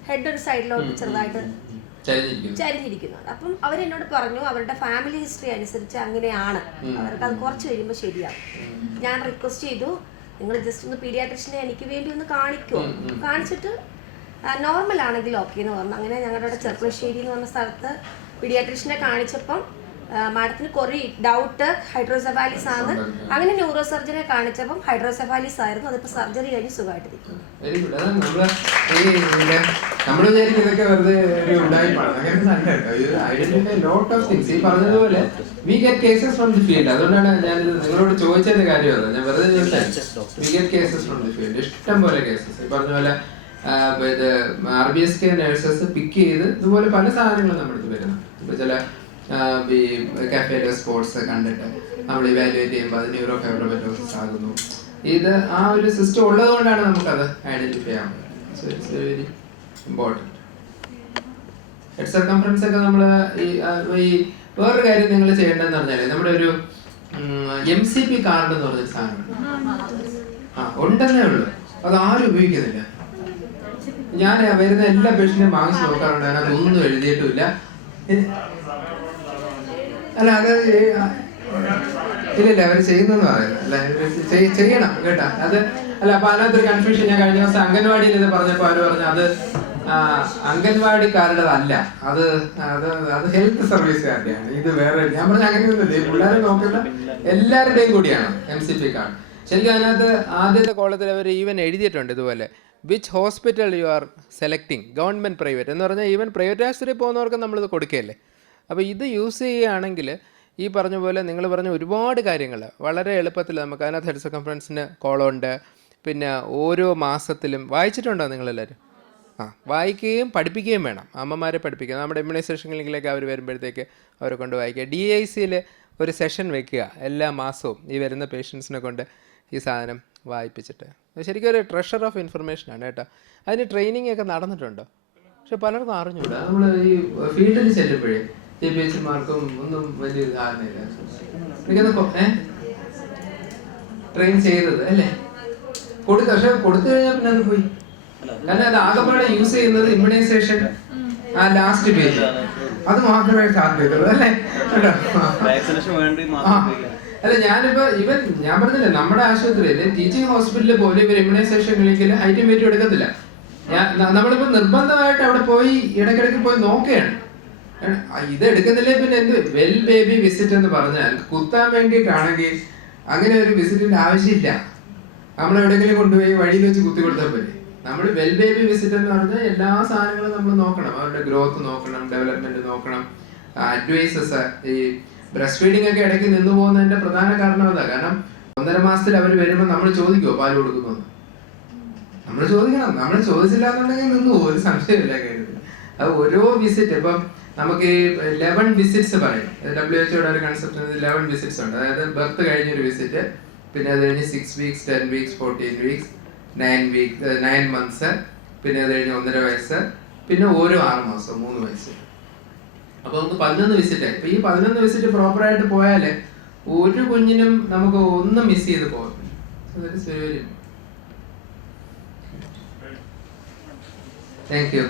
ഹെഡ് ഒരു സൈഡിലോട്ട് ചെറുതായിട്ട് ചരിഞ്ഞിരിക്കുന്നുണ്ട്. അപ്പം അവരെന്നോട് പറഞ്ഞു അവരുടെ ഫാമിലി ഹിസ്റ്ററി അനുസരിച്ച് അങ്ങനെയാണ്, അവർക്ക് അത് കുറച്ച് കഴിയുമ്പോൾ ശരിയാകും. ഞാൻ റിക്വസ്റ്റ് ചെയ്തു, നിങ്ങൾ ജസ്റ്റ് ഒന്ന് പീഡിയാട്രിഷ്യനെ എനിക്ക് വേണ്ടി ഒന്ന് കാണിക്കുമോ, കാണിച്ചിട്ട് നോർമൽ ആണെങ്കിൽ ഓക്കെ എന്ന് പറഞ്ഞു. അങ്ങനെ ഞങ്ങളുടെ ചെർപ്പളശ്ശേരി എന്ന് പറഞ്ഞ സ്ഥലത്ത് പീഡിയാട്രിഷ്യനെ കാണിച്ചപ്പം മാഡത്തിന് കുറേ ഡൗട്ട് ഹൈഡ്രോസെഫാലിസ് ആണ്. അങ്ങനെ ന്യൂറോ സർജനെ കാണിച്ചപ്പം ഹൈഡ്രോസെഫാലിസ് ആയിരുന്നു. അതിപ്പോൾ സർജറി കഴിഞ്ഞ് സുഖമായിട്ടിരിക്കും. നമ്മൾ വിചാരിക്കും ഇതൊക്കെ വെറുതെ ഒരു ഉടായ്പാണ്. Identify lot of things. ഈ പറഞ്ഞതുപോലെ we get cases from the field. അതുകൊണ്ടാണ് ഞാൻ നിങ്ങളോട് ചോദിച്ചതിന്റെ കാര്യം. ഞാൻ വെറുതെ ചോദിച്ചാൽ we get cases from the field. ഇഷ്ടം പോലെ കേസസ്. ഈ പറഞ്ഞ പോലെ ഇത് RBSK നഴ്സസ് പിക്ക് ചെയ്ത് ഇതുപോലെ പല സാധനങ്ങളും നമ്മുടെ അടുത്ത് വരുന്നുണ്ട്. ഇപ്പൊ ചില ഈ കഫേലെ സ്പോർട്സ് കണ്ടിട്ട് നമ്മൾ ഇവാലുവേറ്റ് ചെയ്യുമ്പോൾ അത് ന്യൂറോ ഫൈബ്രോപറ്റോസിസ് ആകുന്നു. ഇത് ആ ഒരു സിസ്റ്റം ഉള്ളത് കൊണ്ടാണ് നമുക്കത് ഐഡന്റിഫൈ ചെയ്യാൻ പറ്റുന്നത്. So it's very important. Head circumference ഒക്കെ നമ്മൾ ഈ വേറൊരു കാര്യം നിങ്ങൾ ചെയ്യേണ്ടതെന്ന് പറഞ്ഞാൽ നമ്മുടെ ഒരു MCP കാർഡ് എന്ന് പറഞ്ഞൊരു സാധനം ഉണ്ടെന്നേ ഉള്ളൂ, അത് ആരും ഉപയോഗിക്കുന്നില്ല. ഞാൻ വരുന്ന എല്ലാ പേഷ്യന്റും വാങ്ങിച്ച് നോക്കാറുണ്ട്, അതിനകത്ത് ഒന്നും എഴുതിയിട്ടുമില്ല. അല്ല അത് ഇല്ലില്ല, അവർ ചെയ്യുന്നെന്ന് പറയുന്നത് അല്ല, ചെയ്യണം കേട്ടാ. അത് അല്ല, അപ്പൊ അതിനകത്തൊരു കൺഫ്യൂഷൻ. ഞാൻ കഴിഞ്ഞ ദിവസം അംഗൻവാടിയിൽ ഇത് പറഞ്ഞപ്പോൾ അവർ പറഞ്ഞു അത് അംഗൻവാടിക്കാരുടേതല്ല, അത് അത് അത് ഹെൽത്ത് സർവീസുകാരുടെയാണ്. ഇത് വേറെ. ഞാൻ പറഞ്ഞ അങ്ങനെയൊന്നുമില്ല, പിള്ളേരെ നോക്കുന്ന എല്ലാവരുടെയും കൂടിയാണ് MCP കാർഡ്. ശരിക്കും അതിനകത്ത് ആദ്യത്തെ കോളത്തിൽ അവർ ഈവൻ എഴുതിയിട്ടുണ്ട് ഇതുപോലെ, which hospital you are selecting, government private എന്ന് പറഞ്ഞാൽ ഈവൻ പ്രൈവറ്റ് ആശുപത്രിയിൽ പോകുന്നവർക്ക് നമ്മളിത് കൊടുക്കുകയല്ലേ. അപ്പോൾ ഇത് യൂസ് ചെയ്യുകയാണെങ്കിൽ ഈ പറഞ്ഞ പോലെ നിങ്ങൾ പറഞ്ഞ ഒരുപാട് കാര്യങ്ങൾ വളരെ എളുപ്പത്തിൽ നമുക്ക് അതിനകത്ത് ഹെഡ് സർക്കംഫറൻസിന് കോളമുണ്ട്. പിന്നെ ഓരോ മാസത്തിലും വായിച്ചിട്ടുണ്ടോ നിങ്ങളെല്ലാവരും? വായിക്കുകയും പഠിപ്പിക്കുകയും വേണം. അമ്മമാരെ പഠിപ്പിക്കുക. നമ്മുടെ ഇമ്മ്യൂണൈസേഷൻ ക്ലിനിക്കിലേക്ക് അവർ വരുമ്പോഴത്തേക്ക് അവരെ കൊണ്ട് വായിക്കുക. DICയിൽ ഒരു സെഷൻ വെക്കുക എല്ലാ മാസവും ഈ വരുന്ന പേഷ്യൻസിനെ കൊണ്ട് ഈ സാധനം വായിപ്പിച്ചിട്ട്. ശരിക്കും ഒരു ട്രഷർ ഓഫ് ഇൻഫർമേഷനാണ് കേട്ടോ. അതിന് ട്രെയിനിങ് ഒക്കെ നടന്നിട്ടുണ്ടോ? പക്ഷെ പലർക്കും അറിഞ്ഞൂടാ. നമ്മൾ ഈ ഫീൽഡിൽ ചെല്ലുമ്പോഴേ GPHമാർക്കും ഒന്നും വലിയ ധാരണയില്ല. ട്രെയിൻ ചെയ്തത് അല്ലേ കൊടുത്തു, പക്ഷെ കൊടുത്തു കഴിഞ്ഞാൽ പിന്നെ അത് പോയി. കാരണം അത് ആകെപ്പാടെ യൂസ് ചെയ്യുന്നത് ഇമ്മ്യൂണൈസേഷൻ ആ ലാസ്റ്റ് പേജ്, അത് മാത്രമേ സാധ്യതയുള്ളൂ അല്ലേ. അല്ല ഞാനിപ്പോ ഞാൻ പറഞ്ഞില്ലേ, നമ്മുടെ ആശുപത്രിയില് ടീച്ചിങ് ഹോസ്പിറ്റലിൽ പോലും ഇവർ ഇമ്മ്യൂണൈസേഷൻ ക്ലിനിക്കിൽ ഹൈറ്റും വെയിറ്റും എടുക്കത്തില്ല. നമ്മളിപ്പോ നിർബന്ധമായിട്ട് അവിടെ പോയി ഇടയ്ക്കിടയ്ക്ക് പോയി നോക്കുകയാണ്. ഇത് എടുക്കുന്നില്ലേ പിന്നെ എന്ത് വെൽ ബേബി വിസിറ്റ് എന്ന് പറഞ്ഞാൽ കുത്താൻ വേണ്ടിയിട്ടാണെങ്കിൽ അങ്ങനെ ഒരു വിസിറ്റിന്റെ ആവശ്യമില്ല. നമ്മൾ എവിടെയെങ്കിലും കൊണ്ടുപോയി വഴിയിൽ വെച്ച് കുത്തി കൊടുത്താൽ പോലെ. നമ്മൾ വെൽ ബേബി വിസിറ്റ് എന്ന് പറഞ്ഞാൽ എല്ലാ സാധനങ്ങളും നമ്മൾ നോക്കണം. അവരുടെ ഗ്രോത്ത് നോക്കണം, ഡെവലപ്മെന്റ് നോക്കണം, അഡ്വൈസസ്. ഈ ബ്രസ്റ്റ് ഫീഡിംഗ് ഒക്കെ ഇടയ്ക്ക് നിന്ന് പോകുന്നതിന്റെ പ്രധാന കാരണം അതാ. കാരണം 1.5 മാസത്തിൽ അവർ വരുമ്പോൾ നമ്മൾ ചോദിക്കുമോ പാല് കൊടുക്കുന്നു? നമ്മൾ ചോദിക്കണം. നമ്മൾ ചോദിച്ചില്ല എന്നുണ്ടെങ്കിൽ നിന്ന് പോകും, ഒരു സംശയമില്ല കാര്യത്തിൽ. അത് ഓരോ വിസിറ്റ് ഇപ്പം നമുക്ക് 11 വിസിറ്റ്സ് പറയും. WHO ഒരു കൺസെപ്റ്റ് 11 വിസിറ്റ്സ് ഉണ്ട്. അതായത് ബർത്ത് കഴിഞ്ഞൊരു വിസിറ്റ്, പിന്നെ അത് കഴിഞ്ഞ് 6 വീക്സ്, 10 വീക്സ്, 14 വീക്സ്, 9 മന്ത്സ്, പിന്നെ അത് കഴിഞ്ഞ് 1.5 വയസ്സ്, പിന്നെ ഓരോ 6 മാസം 3 വയസ്സ്. അപ്പൊ നമുക്ക് 11 വിസിറ്റ്. ഇപ്പൊ ഈ 11 വിസിറ്റ് പ്രോപ്പറായിട്ട് പോയാല് ഒരു കുഞ്ഞിനും നമുക്ക് ഒന്നും മിസ് ചെയ്ത് പോകാം. Thank you.